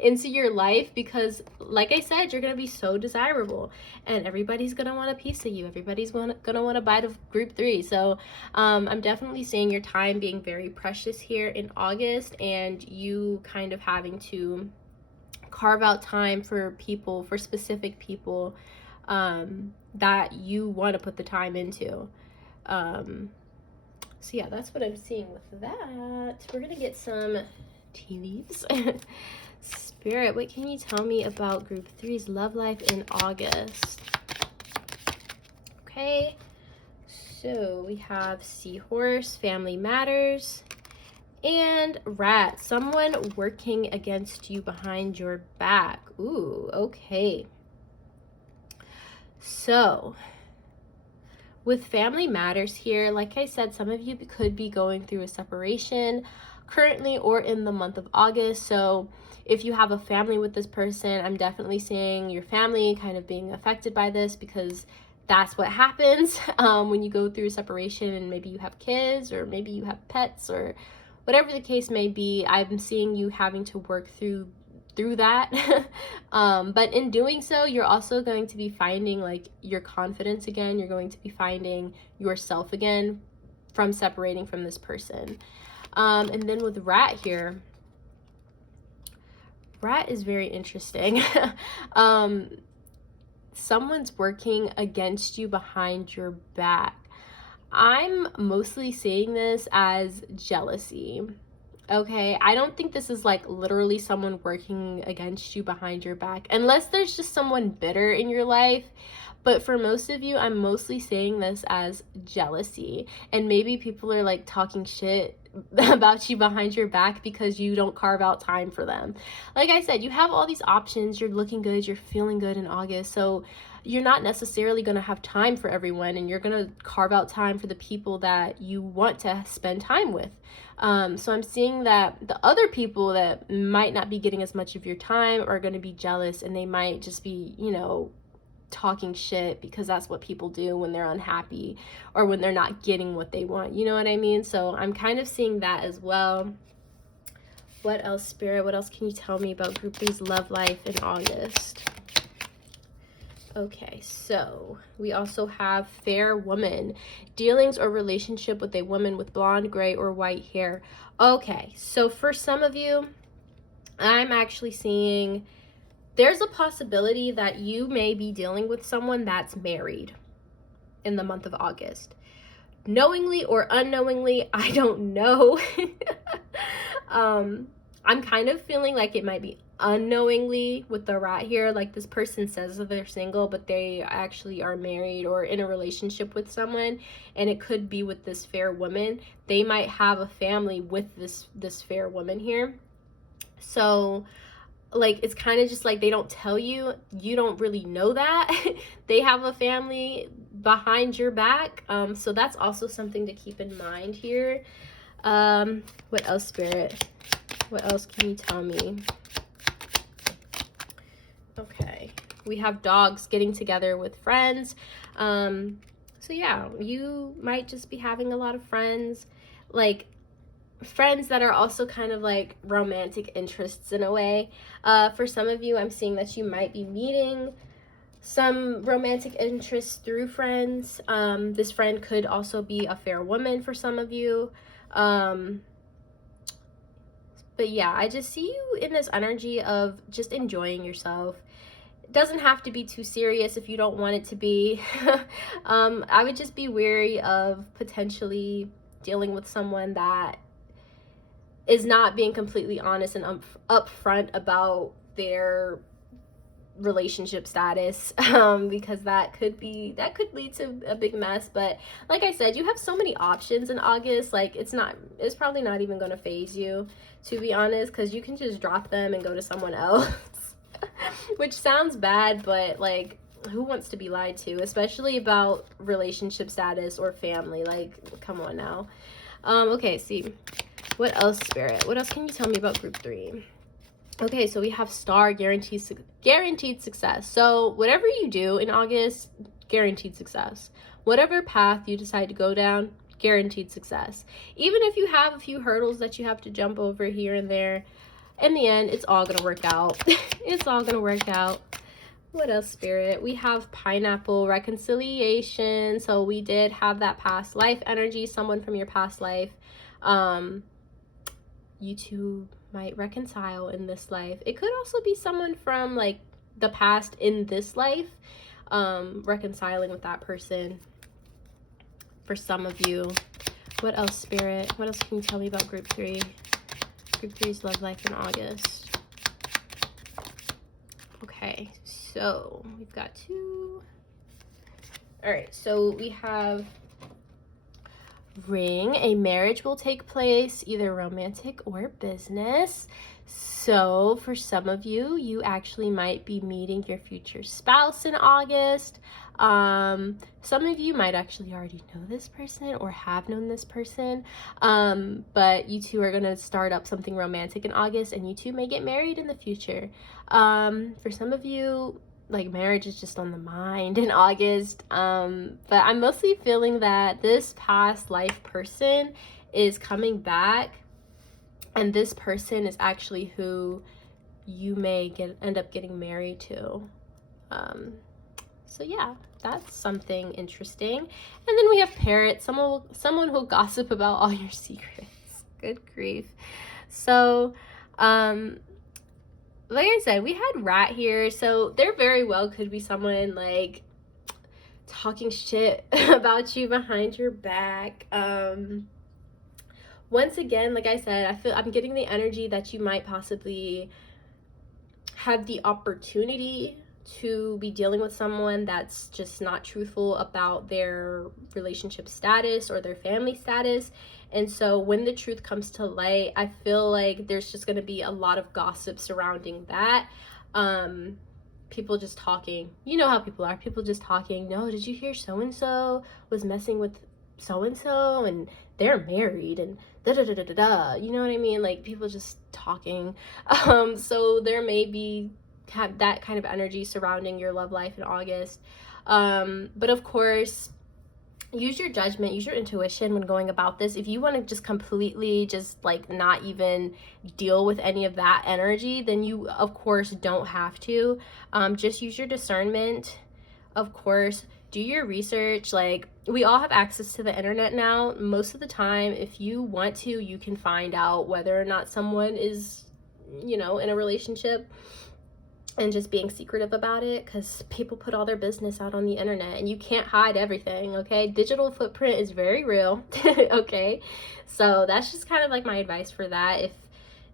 into your life, because like I said, you're gonna be so desirable and everybody's gonna want a piece of you. Everybody's gonna want a bite of group 3. So I'm definitely seeing your time being very precious here in August, and you kind of having to carve out time for people, for specific people that you want to put the time into. So yeah, that's what I'm seeing with that. We're gonna get some tea leaves. Spirit, what can you tell me about group 3's love life in August? Okay, so we have seahorse, family matters, and rat, someone working against you behind your back. Ooh, okay. So with family matters here, like I said, some of you could be going through a separation currently or in the month of August. So if you have a family with this person, I'm definitely seeing your family kind of being affected by this, because that's what happens when you go through a separation, and maybe you have kids or maybe you have pets or whatever the case may be. I'm seeing you having to work through that. But in doing so, you're also going to be finding like your confidence again. You're going to be finding yourself again from separating from this person. And then with rat here, rat is very interesting. Someone's working against you behind your back. I'm mostly seeing this as jealousy. Okay, I don't think this is like literally someone working against you behind your back, unless there's just someone bitter in your life. But for most of you, I'm mostly saying this as jealousy. And maybe people are like talking shit about you behind your back because you don't carve out time for them. Like I said, you have all these options. You're looking good. You're feeling good in August. So you're not necessarily going to have time for everyone, and you're going to carve out time for the people that you want to spend time with. So I'm seeing that the other people that might not be getting as much of your time are going to be jealous, and they might just be, you know, talking shit, because that's what people do when they're unhappy or when they're not getting what they want. You know what I mean? So I'm kind of seeing that as well. What else, Spirit? What else can you tell me about group 3's love life in August? Okay, so we also have fair woman, dealings or relationship with a woman with blonde, gray, or white hair. Okay, so for some of you, I'm actually seeing there's a possibility that you may be dealing with someone that's married in the month of August. Knowingly or unknowingly, I don't know. I'm kind of feeling like it might be unknowingly with the rat here. Like this person says that they're single, but they actually are married or in a relationship with someone, and it could be with this fair woman. They might have a family with this fair woman here. So like it's kind of just like they don't tell you, you don't really know that they have a family behind your back. So that's also something to keep in mind here. What else, Spirit? What else can you tell me? Okay, we have dogs getting together with friends. So yeah, you might just be having a lot of friends, like friends that are also kind of like romantic interests in a way. For some of you, I'm seeing that you might be meeting some romantic interest through friends. This friend could also be a fair woman for some of you. But yeah, I just see you in this energy of just enjoying yourself. It doesn't have to be too serious if you don't want it to be. I would just be wary of potentially dealing with someone that is not being completely honest and upfront about their relationship status, because that could lead to a big mess. But like I said, you have so many options in August. Like it's probably not even going to phase you, to be honest, because you can just drop them and go to someone else. Which sounds bad, but like, who wants to be lied to, especially about relationship status or family? Like, come on now. Okay, see, what else, Spirit? What else can you tell me about group 3? Okay, so we have star, guaranteed success. So whatever you do in August, guaranteed success. Whatever path you decide to go down, guaranteed success. Even if you have a few hurdles that you have to jump over here and there, in the end, it's all gonna work out. It's all gonna work out. What else, Spirit? We have pineapple, reconciliation. So we did have that past life energy, someone from your past life. You two might reconcile in this life. It could also be someone from like the past in this life, reconciling with that person for some of you. What else, Spirit? What else can you tell me about group 3? Group 3's love life in August. Okay, so we've got 2. All right, so we have ring. A marriage will take place, either romantic or business. So for some of you, you actually might be meeting your future spouse in August. Some of you might actually already know this person or have known this person, but you two are going to start up something romantic in August, and you two may get married in the future. For some of you, like, marriage is just on the mind in August, but I'm mostly feeling that this past life person is coming back, and this person is actually who you may end up getting married to. So yeah, that's something interesting. And then we have parrot, someone who'll gossip about all your secrets. Good grief. So like I said, we had rat here, so there very well could be someone like talking shit about you behind your back. Once again, like I said, I'm getting the energy that you might possibly have the opportunity to be dealing with someone that's just not truthful about their relationship status or their family status. And so when the truth comes to light, I feel like there's just going to be a lot of gossip surrounding that. People just talking. You know how people are. People just talking. No, did you hear so-and-so was messing with so-and-so and they're married and da-da-da-da-da-da. You know what I mean? Like, people just talking. So there may be have that kind of energy surrounding your love life in August. But of course, use your judgment, use your intuition when going about this. If you want to just completely just like not even deal with any of that energy, then you of course don't have to. Just use your discernment. Of course, do your research. Like, we all have access to the internet now. Most of the time, if you want to, you can find out whether or not someone is, you know, in a relationship, and just being secretive about it, because people put all their business out on the internet and you can't hide everything. Okay, digital footprint is very real. Okay, so that's just kind of like my advice for that. If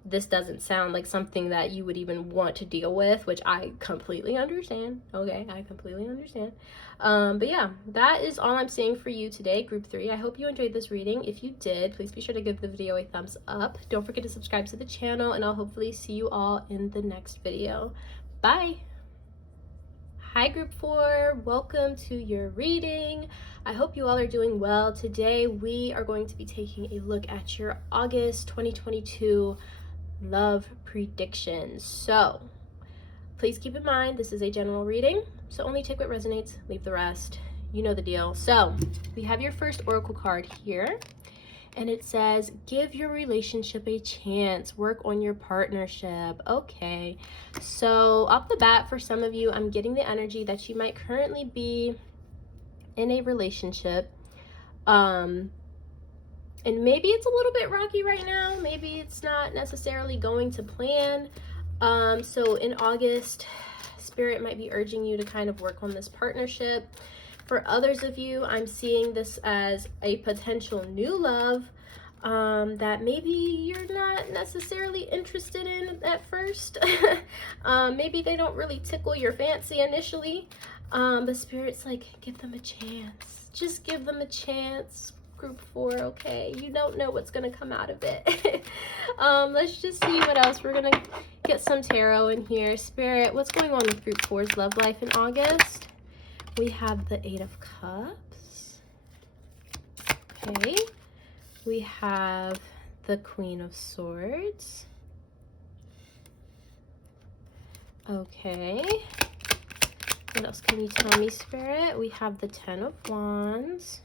this doesn't sound like something that you would even want to deal with, which I completely understand. Okay, I completely understand. But yeah, that is all I'm saying for you today, group 3. I hope you enjoyed this reading. If you did, please be sure to give the video a thumbs up. Don't forget to subscribe to the channel, and I'll hopefully see you all in the next video. Bye. Hi group 4, welcome to your reading. I hope you all are doing well. Today we are going to be taking a look at your August 2022 love predictions. So please keep in mind, this is a general reading, so only take what resonates, leave the rest. You know the deal. So we have your first oracle card here, And it says, give your relationship a chance, work on your partnership. Okay, so off the bat, for some of you, I'm getting the energy that you might currently be in a relationship. And maybe it's a little bit rocky right now. Maybe it's not necessarily going to plan. So in August, Spirit might be urging you to kind of work on this partnership. For others of you, I'm seeing this as a potential new love that maybe you're not necessarily interested in at first. Maybe they don't really tickle your fancy initially. But Spirit's like, give them a chance. Just give them a chance. Group 4, okay? You don't know what's gonna come out of it. Let's just see what else. We're gonna get some tarot in here. Spirit, what's going on with Group 4's love life in August? We have the 8 of Cups. Okay. We have the Queen of Swords. Okay. What else can you tell me, Spirit? We have the 10 of Wands.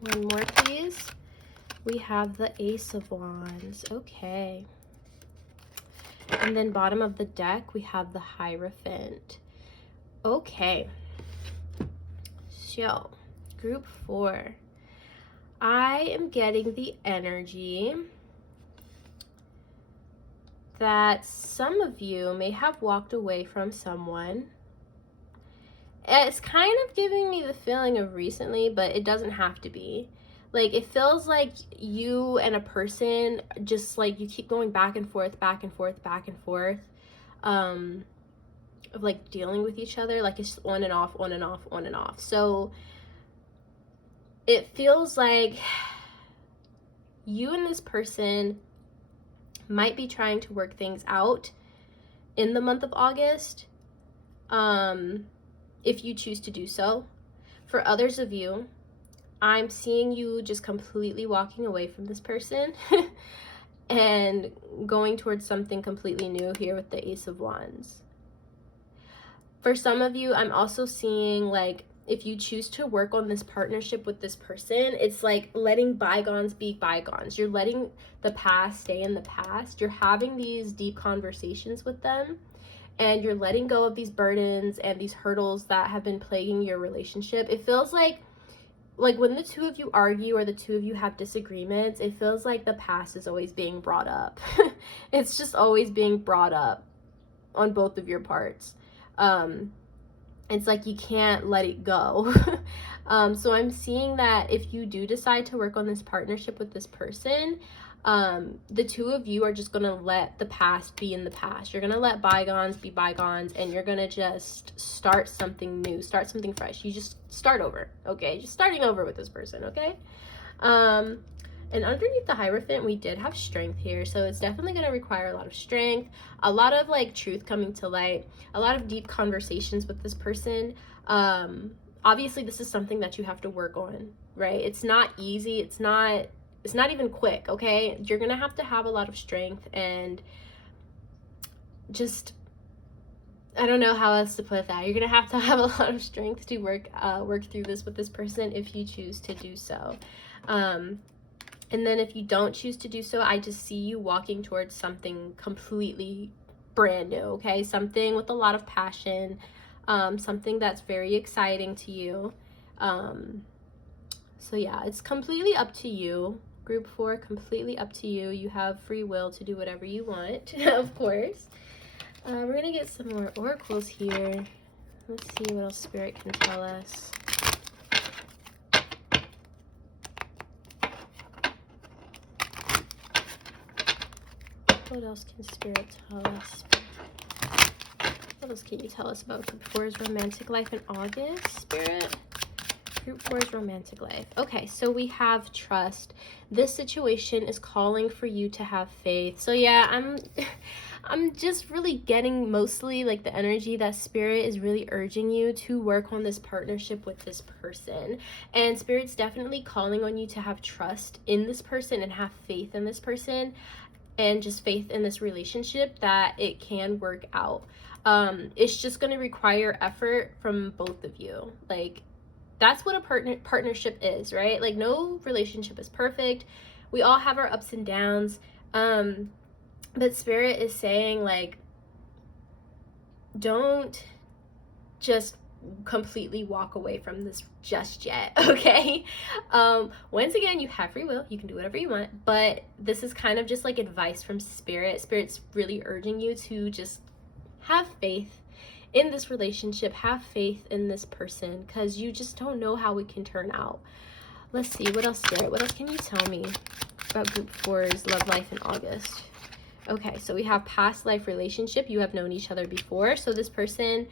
One more, please. We have the Ace of Wands. Okay. And then bottom of the deck, we have the Hierophant. Okay. So, Group 4. I am getting the energy that some of you may have walked away from someone. It's kind of giving me the feeling of recently, but it doesn't have to be. Like, it feels like you and a person just, like, you keep going back and forth, of, like, dealing with each other. Like, it's on and off, on and off, on and off. So, it feels like you and this person might be trying to work things out in the month of August. If you choose to do so. For others of you, I'm seeing you just completely walking away from this person and going towards something completely new here with the Ace of Wands. For some of you, I'm also seeing, like, if you choose to work on this partnership with this person, it's like letting bygones be bygones. You're letting the past stay in the past. You're having these deep conversations with them. And you're letting go of these burdens and these hurdles that have been plaguing your relationship. It feels like when the two of you argue or the two of you have disagreements, it feels like the past is always being brought up. It's just always being brought up on both of your parts. It's like you can't let it go. So I'm seeing that if you do decide to work on this partnership with this person, the two of you are just gonna let the past be in the past. You're gonna let bygones be bygones, and you're gonna just start something new, start something fresh. You just start over, okay? Just starting over with this person, okay? And underneath the Hierophant, we did have strength here, so it's definitely gonna require a lot of strength, a lot of, like, truth coming to light, a lot of deep conversations with this person. Obviously, this is something that you have to work on, right? It's not easy. It's not even quick, okay? You're gonna have to have a lot of strength and just, I don't know how else to put that. You're gonna have to have a lot of strength to work through this with this person if you choose to do so. And then if you don't choose to do so, I just see you walking towards something completely brand new, okay? Something with a lot of passion, something that's very exciting to you. So yeah, it's completely up to you. Group 4, completely up to you. You have free will to do whatever you want, of course. We're going to get some more oracles here. Let's see what else Spirit can tell us. What else can Spirit tell us? What else can you tell us about Group 4's romantic life in August, Spirit? Group 4's romantic life. Okay, so we have trust. This situation is calling for you to have faith. So yeah, I'm just really getting mostly like the energy that Spirit is really urging you to work on this partnership with this person. And Spirit's definitely calling on you to have trust in this person and have faith in this person and just faith in this relationship that it can work out. It's just going to require effort from both of you. Like, that's what a partnership is, right? Like, no relationship is perfect. We all have our ups and downs. But Spirit is saying, like, don't just completely walk away from this just yet, okay? Once again, you have free will. You can do whatever you want, but this is kind of just like advice from Spirit. Spirit's really urging you to just have faith in this relationship, have faith in this person, because you just don't know how it can turn out. Let's see, what else, Spirit? What else can you tell me about group 4's love life in August? Okay, so we have past life relationship. You have known each other before. So this person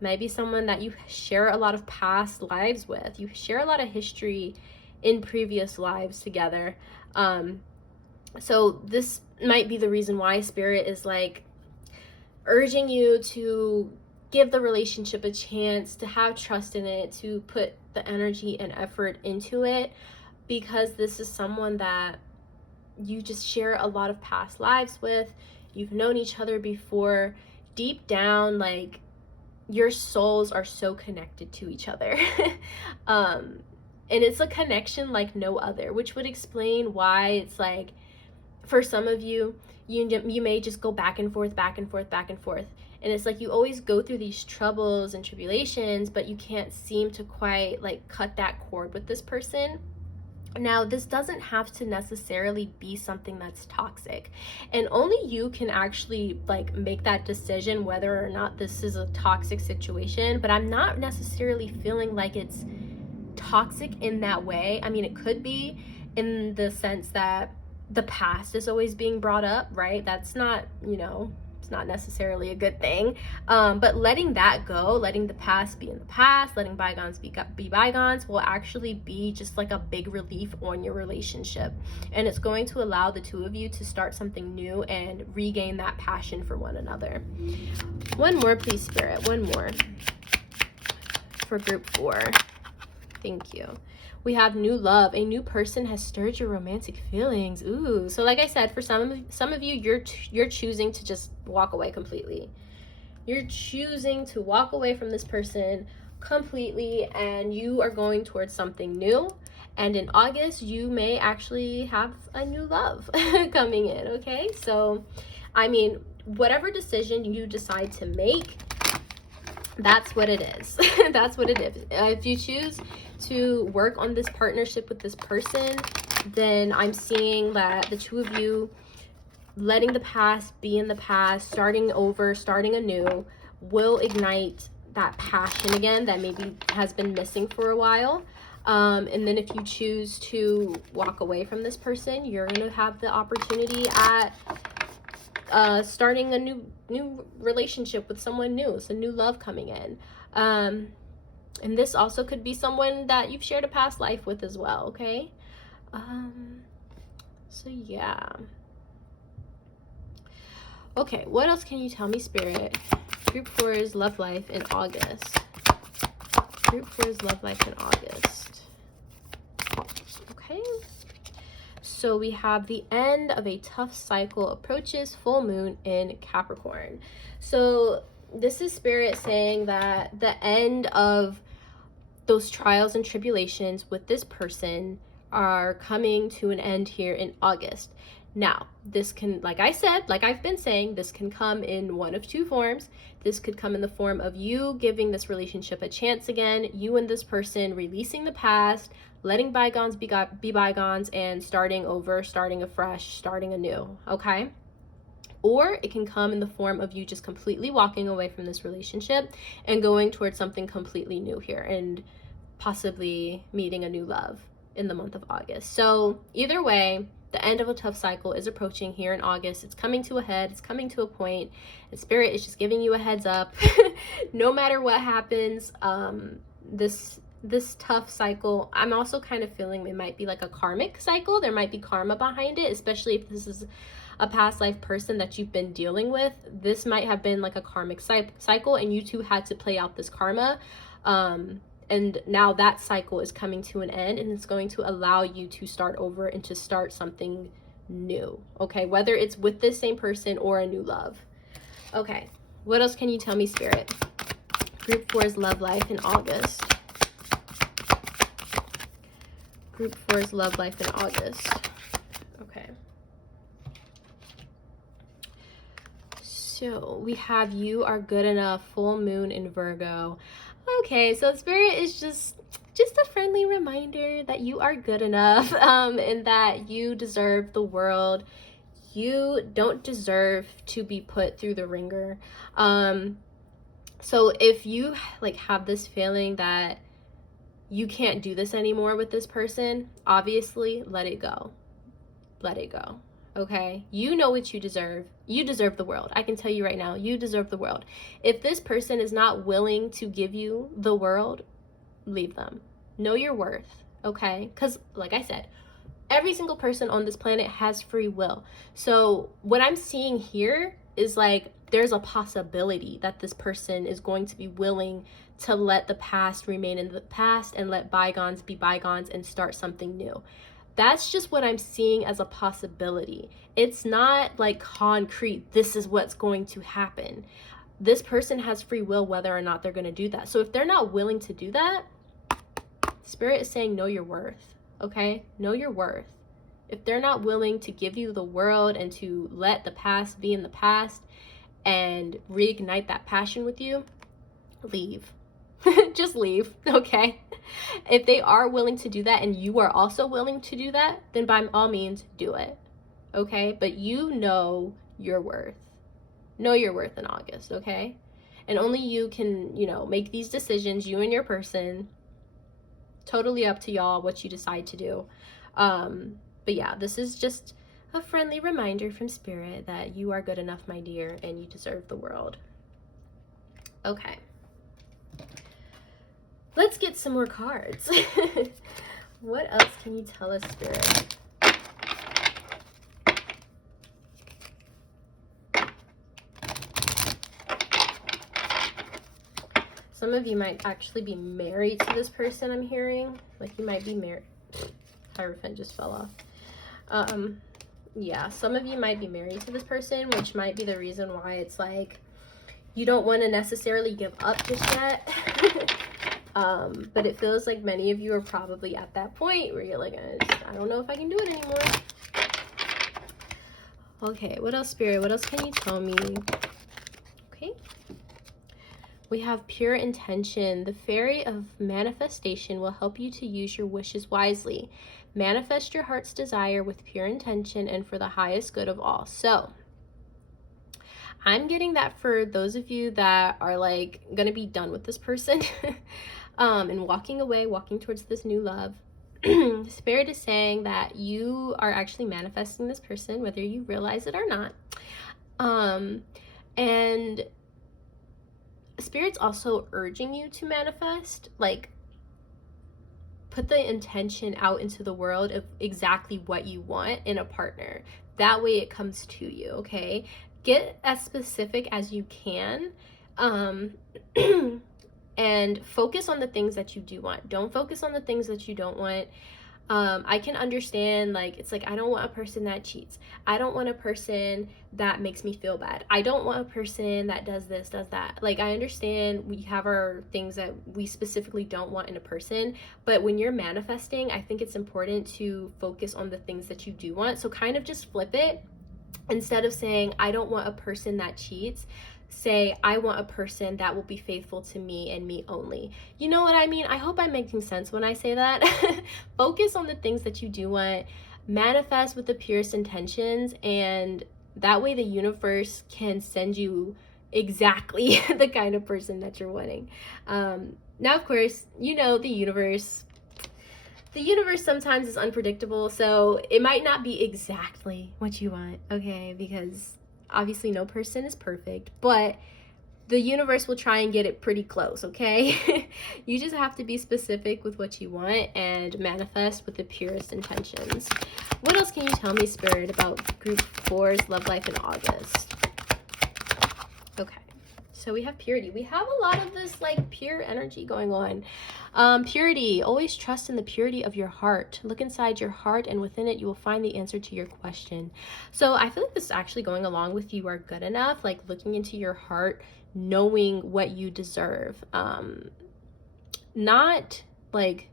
might be someone that you share a lot of past lives with. You share a lot of history in previous lives together. So this might be the reason why Spirit is like urging you to give the relationship a chance, to have trust in it, to put the energy and effort into it, because this is someone that you just share a lot of past lives with. You've known each other before. Deep down, like, your souls are so connected to each other. And it's a connection like no other, which would explain why it's like, for some of you, you may just go back and forth, back and forth, back and forth. And it's like you always go through these troubles and tribulations, but you can't seem to quite like cut that cord with this person. Now, this doesn't have to necessarily be something that's toxic, and only you can actually like make that decision whether or not this is a toxic situation. But I'm not necessarily feeling like it's toxic in that way. I mean, it could be, in the sense that the past is always being brought up, right? That's not, it's not necessarily a good thing. But letting that go, letting the past be in the past, letting bygones be bygones, will actually be just like a big relief on your relationship. And it's going to allow the two of you to start something new and regain that passion for one another. One more, please, Spirit. One more for group 4. Thank you. We have new love. A new person has stirred your romantic feelings. Ooh. So like I said, for some of you, you're choosing to just walk away completely. You're choosing to walk away from this person completely, and you are going towards something new. And in August, you may actually have a new love coming in, okay? So, I mean, whatever decision you decide to make, that's what it is. That's what it is. If you choose to work on this partnership with this person, then I'm seeing that the two of you letting the past be in the past, starting over, starting anew, will ignite that passion again that maybe has been missing for a while. And then if you choose to walk away from this person, you're going to have the opportunity at starting a new relationship with someone new. It's a new love coming in. And this also could be someone that you've shared a past life with as well, okay? So yeah. Okay, what else can you tell me, Spirit? Group 4's love life in August. Group 4's love life in August. Okay. So we have the end of a tough cycle approaches, full moon in Capricorn. So this is Spirit saying that the end of those trials and tribulations with this person are coming to an end here in August. Now, this can, like I said, like I've been saying, this can come in one of two forms. This could come in the form of you giving this relationship a chance again, you and this person releasing the past, letting bygones be bygones, and starting over, starting afresh, starting anew, okay? Or it can come in the form of you just completely walking away from this relationship and going towards something completely new here and possibly meeting a new love in the month of August. So either way, the end of a tough cycle is approaching here in August. It's coming to a head. It's coming to a point. And Spirit is just giving you a heads up. No matter what happens, this tough cycle, I'm also kind of feeling it might be like a karmic cycle. There might be karma behind it, especially if this is a past life person that you've been dealing with. This might have been like a karmic cycle, and you two had to play out this karma. And now that cycle is coming to an end, and it's going to allow you to start over and to start something new, okay? Whether it's with this same person or a new love. Okay, what else can you tell me, Spirit? Group 4's love life in August. Group 4's love life in August. Okay. So we have you are good enough, full moon in Virgo. Okay, so Spirit is just a friendly reminder that you are good enough, and that you deserve the world. You don't deserve to be put through the ringer. So if you like have this feeling that you can't do this anymore with this person, obviously let it go. Let it go. Okay? You know what you deserve. You deserve the world. I can tell you right now, you deserve the world. If this person is not willing to give you the world, leave them. Know your worth. Okay? Because like I said, every single person on this planet has free will. So what I'm seeing here is like there's a possibility that this person is going to be willing to let the past remain in the past and let bygones be bygones and start something new. That's just what I'm seeing as a possibility. It's not like concrete, this is what's going to happen. This person has free will whether or not they're going to do that. So if they're not willing to do that, Spirit is saying know your worth. Okay? Know your worth. If they're not willing to give you the world and to let the past be in the past and reignite that passion with you, leave. Just leave, okay? If they are willing to do that and you are also willing to do that, then by all means, do it, okay? But you know your worth. Know your worth in August, okay? And only you can, make these decisions, you and your person. Totally up to y'all what you decide to do. But yeah, this is just a friendly reminder from Spirit that you are good enough, my dear, and you deserve the world. Okay. Let's get some more cards. What else can you tell us, Spirit? Some of you might actually be married to this person, I'm hearing. Like you might be married. Hierophant just fell off. Yeah, some of you might be married to this person, which might be the reason why it's like you don't want to necessarily give up just yet. But it feels like many of you are probably at that point where you're like, I don't know if I can do it anymore. Okay, what else, Spirit? What else can you tell me? Okay. We have pure intention. The fairy of manifestation will help you to use your wishes wisely. Manifest your heart's desire with pure intention and for the highest good of all. So, I'm getting that for those of you that are like gonna be done with this person and walking away, walking towards this new love. Spirit is saying that you are actually manifesting this person, whether you realize it or not. And Spirit's also urging you to manifest, like put the intention out into the world of exactly what you want in a partner. That way it comes to you, okay? Get as specific as you can, and focus on the things that you do want. Don't focus on the things that you don't want. I can understand, like, it's like, I don't want a person that cheats. I don't want a person that makes me feel bad. I don't want a person that does this, does that. Like, I understand we have our things that we specifically don't want in a person, but when you're manifesting, I think it's important to focus on the things that you do want. So kind of just flip it. Instead of saying, I don't want a person that cheats, say, I want a person that will be faithful to me and me only. You know what I mean? I hope I'm making sense when I say that. Focus on the things that you do want, manifest with the purest intentions, and that way the universe can send you exactly the kind of person that you're wanting. Now, of course, the universe sometimes is unpredictable, so it might not be exactly what you want, okay? Because obviously no person is perfect, but the universe will try and get it pretty close, okay? You just have to be specific with what you want and manifest with the purest intentions. What else can you tell me, Spirit, about Group 4's love life in August? Okay, so we have purity. We have a lot of this like pure energy going on. Purity. Always trust in the purity of your heart. Look inside your heart, and within it you will find the answer to your question. So I feel like this is actually going along with you are good enough, like looking into your heart, knowing what you deserve. Not like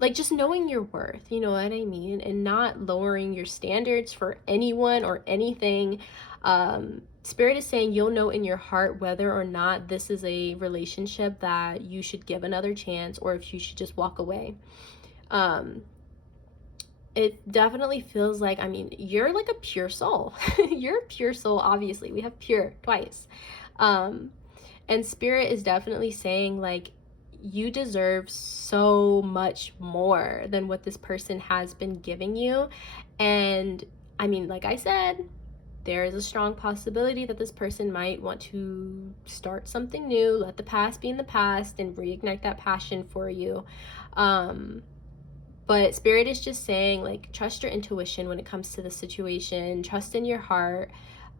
like just knowing your worth, you know what I mean? And not lowering your standards for anyone or anything. Spirit is saying you'll know in your heart whether or not this is a relationship that you should give another chance or if you should just walk away. It definitely feels like, I mean, you're like a pure soul. You're a pure soul, obviously. We have pure twice. And Spirit is definitely saying, like, you deserve so much more than what this person has been giving you. And I mean, like I said, there is a strong possibility that this person might want to start something new, let the past be in the past, and reignite that passion for you. But Spirit is just saying, like, trust your intuition when it comes to the situation. Trust in your heart.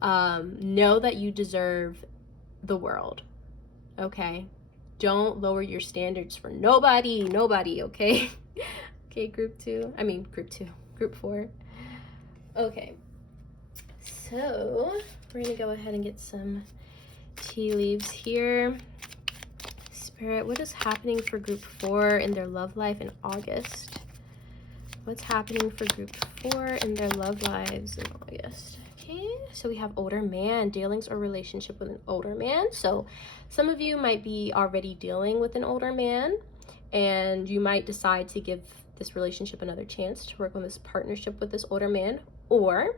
Know that you deserve the world. Okay? Don't lower your standards for nobody, okay? Okay, group 4. Okay. So, we're going to go ahead and get some tea leaves here. Spirit, what is happening for group 4 in their love life in August? What's happening for group 4 in their love lives in August? Okay, so we have older man, dealings or relationship with an older man. So some of you might be already dealing with an older man, and you might decide to give this relationship another chance to work on this partnership with this older man. Or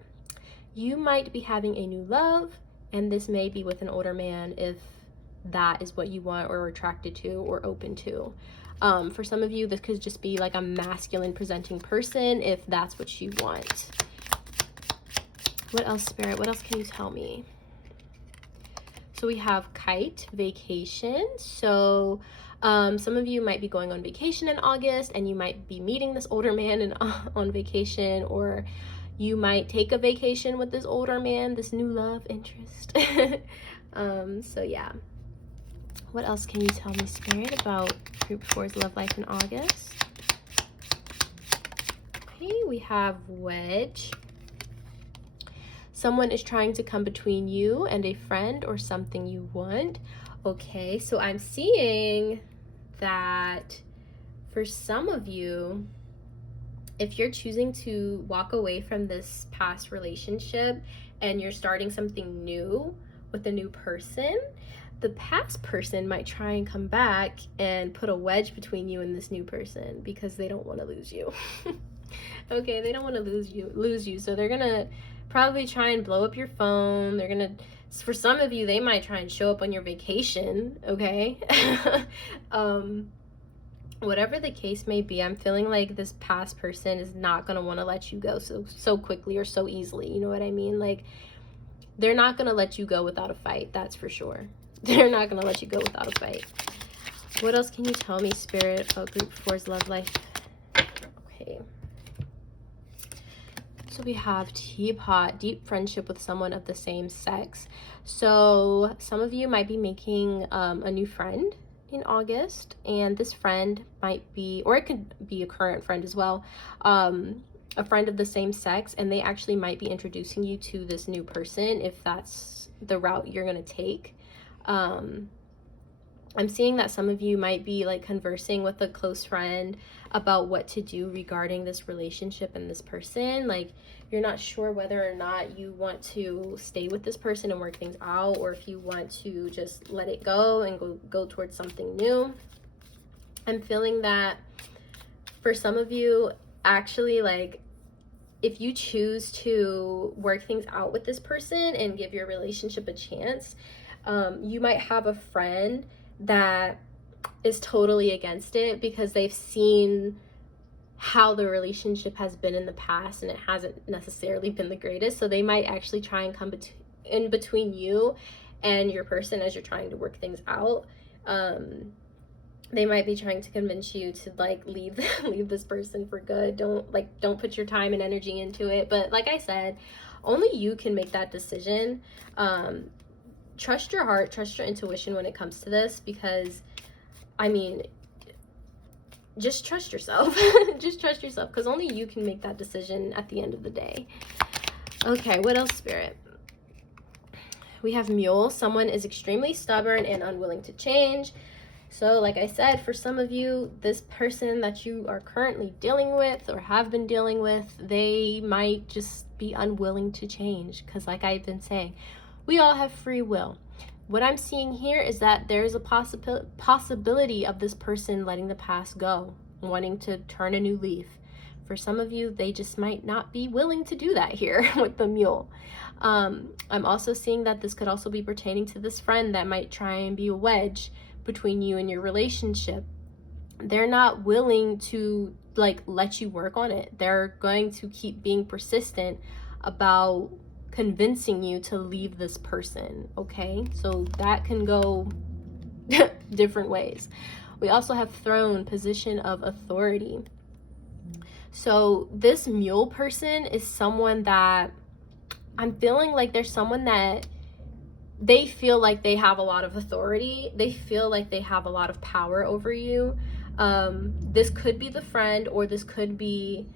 you might be having a new love, and this may be with an older man if that is what you want or are attracted to or open to. For some of you, this could just be like a masculine presenting person if that's what you want. What else, Spirit? What else can you tell me? So we have kite, vacation. So some of you might be going on vacation in August, and you might be meeting this older man on vacation, or you might take a vacation with this older man, this new love interest. So yeah. What else can you tell me, Spirit, about group 4's love life in August? Okay, we have wedge. Someone is trying to come between you and a friend or something you want. Okay, so I'm seeing that for some of you, if you're choosing to walk away from this past relationship and you're starting something new with a new person, the past person might try and come back and put a wedge between you and this new person because they don't want to lose you. Okay, they don't want to lose you. So they're gonna probably try and blow up your phone. They're gonna, for some of you, they might try and show up on your vacation. Okay. Whatever the case may be, I'm feeling like this past person is not gonna want to let you go so quickly or so easily. You know what I mean? Like, they're not gonna let you go without a fight. That's for sure. They're not gonna let you go without a fight. What else can you tell me, Spirit, about group 4's love life? Okay. So we have teapot, deep friendship with someone of the same sex. So some of you might be making a new friend in August, and this friend might be, or it could be a current friend as well, a friend of the same sex, and they actually might be introducing you to this new person if that's the route you're going to take. I'm seeing that some of you might be like conversing with a close friend about what to do regarding this relationship and this person. Like, you're not sure whether or not you want to stay with this person and work things out, or if you want to just let it go and go towards something new. I'm feeling that for some of you, actually, like, if you choose to work things out with this person and give your relationship a chance, you might have a friend that is totally against it because they've seen how the relationship has been in the past and it hasn't necessarily been the greatest. So they might actually try and come in between you and your person as you're trying to work things out. They might be trying to convince you to like leave this person for good. Don't put your time and energy into it. But like I said, only you can make that decision. Trust your heart, trust your intuition when it comes to this, because I mean, just trust yourself. Just trust yourself, because only you can make that decision at the end of the day. Okay, what else, Spirit? We have mule. Someone is extremely stubborn and unwilling to change. So like I said, for some of you, this person that you are currently dealing with or have been dealing with, they might just be unwilling to change, because like I've been saying, we all have free will. What I'm seeing here is that there's a possibility of this person letting the past go, wanting to turn a new leaf. For some of you, they just might not be willing to do that here with the mule. I'm also seeing that this could also be pertaining to this friend that might try and be a wedge between you and your relationship. They're not willing to like let you work on it. They're going to keep being persistent about convincing you to leave this person, okay? So that can go different ways. We also have throne, position of authority. So this mule person is someone that I'm feeling like there's someone that they feel like they have a lot of authority. They feel like they have a lot of power over you. This could be the friend, or this could be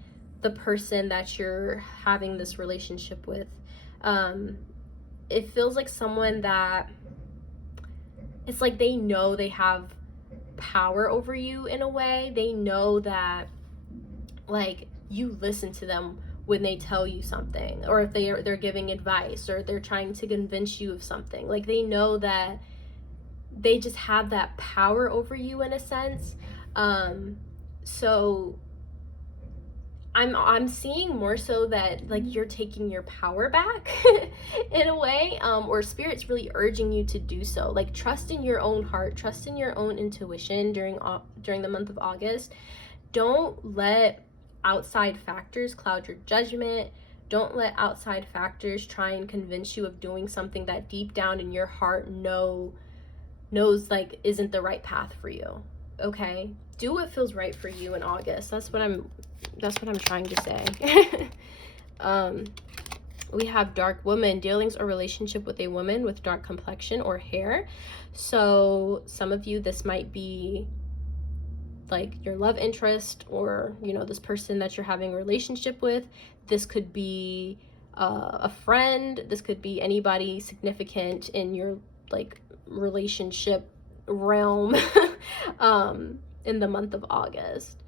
the person that you're having this relationship with. It feels like someone that it's like they know they have power over you in a way. They know that like you listen to them when they tell you something, or if they're giving advice, or they're trying to convince you of something. Like they know that they just have that power over you in a sense. So I'm seeing more so that like you're taking your power back in a way, or spirit's really urging you to do so. Like trust in your own heart, trust in your own intuition during the month of August. Don't let outside factors cloud your judgment. Don't let outside factors try and convince you of doing something that deep down in your heart knows like isn't the right path for you. Okay? Do what feels right for you in August. That's what I'm trying to say. We have dark woman, dealings or relationship with a woman with dark complexion or hair. So some of you, this might be like your love interest, or you know, this person that you're having a relationship with. This could be a friend. This could be anybody significant in your like relationship realm in the month of August.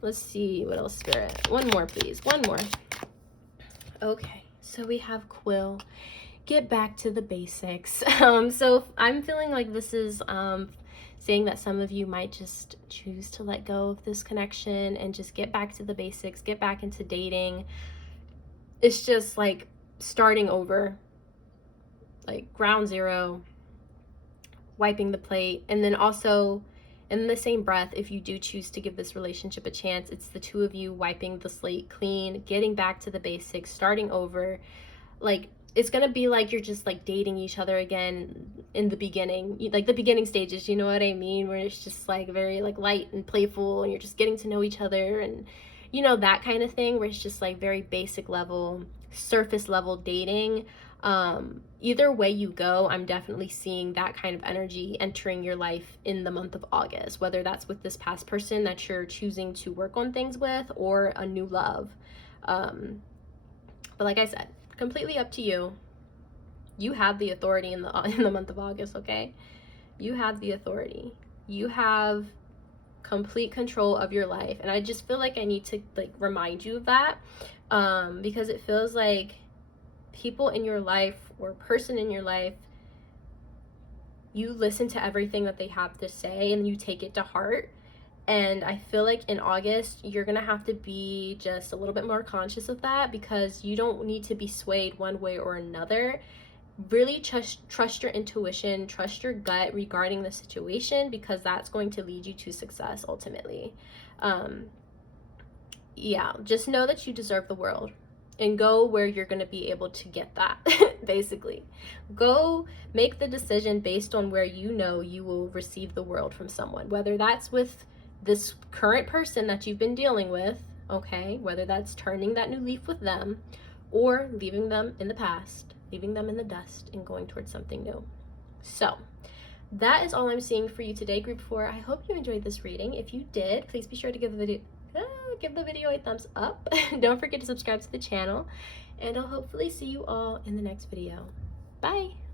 Let's see what else, Spirit. One more, please. One more. Okay, so we have Quill. Get back to the basics. So I'm feeling like this is saying that some of you might just choose to let go of this connection and just get back to the basics, get back into dating. It's just like starting over, like ground zero, wiping the plate. And then also in the same breath, if you do choose to give this relationship a chance, it's the two of you wiping the slate clean, getting back to the basics, starting over. Like it's gonna be like you're just like dating each other again in the beginning, like the beginning stages, you know what I mean, where it's just like very like light and playful, and you're just getting to know each other, and you know, that kind of thing, where it's just like very basic level, surface level dating. Either way you go, I'm definitely seeing that kind of energy entering your life in the month of August, whether that's with this past person that you're choosing to work on things with, or a new love. But like I said, completely up to you. You have the authority in the month of August, okay? You have the authority. You have complete control of your life, and I just feel like I need to like remind you of that, because it feels like people in your life, or person in your life, you listen to everything that they have to say and you take it to heart. And I feel like in August, you're going to have to be just a little bit more conscious of that, because you don't need to be swayed one way or another. Really trust your intuition, trust your gut regarding the situation, because that's going to lead you to success ultimately. Yeah, just know that you deserve the world, and go where you're going to be able to get that. Basically, go make the decision based on where you know you will receive the world from someone, whether that's with this current person that you've been dealing with, okay, whether that's turning that new leaf with them, or leaving them in the past, leaving them in the dust, and going towards something new. So that is all I'm seeing for you today, group 4. I hope you enjoyed this reading. If you did, please be sure to give the video a thumbs up. Don't forget to subscribe to the channel, and I'll hopefully see you all in the next video. Bye.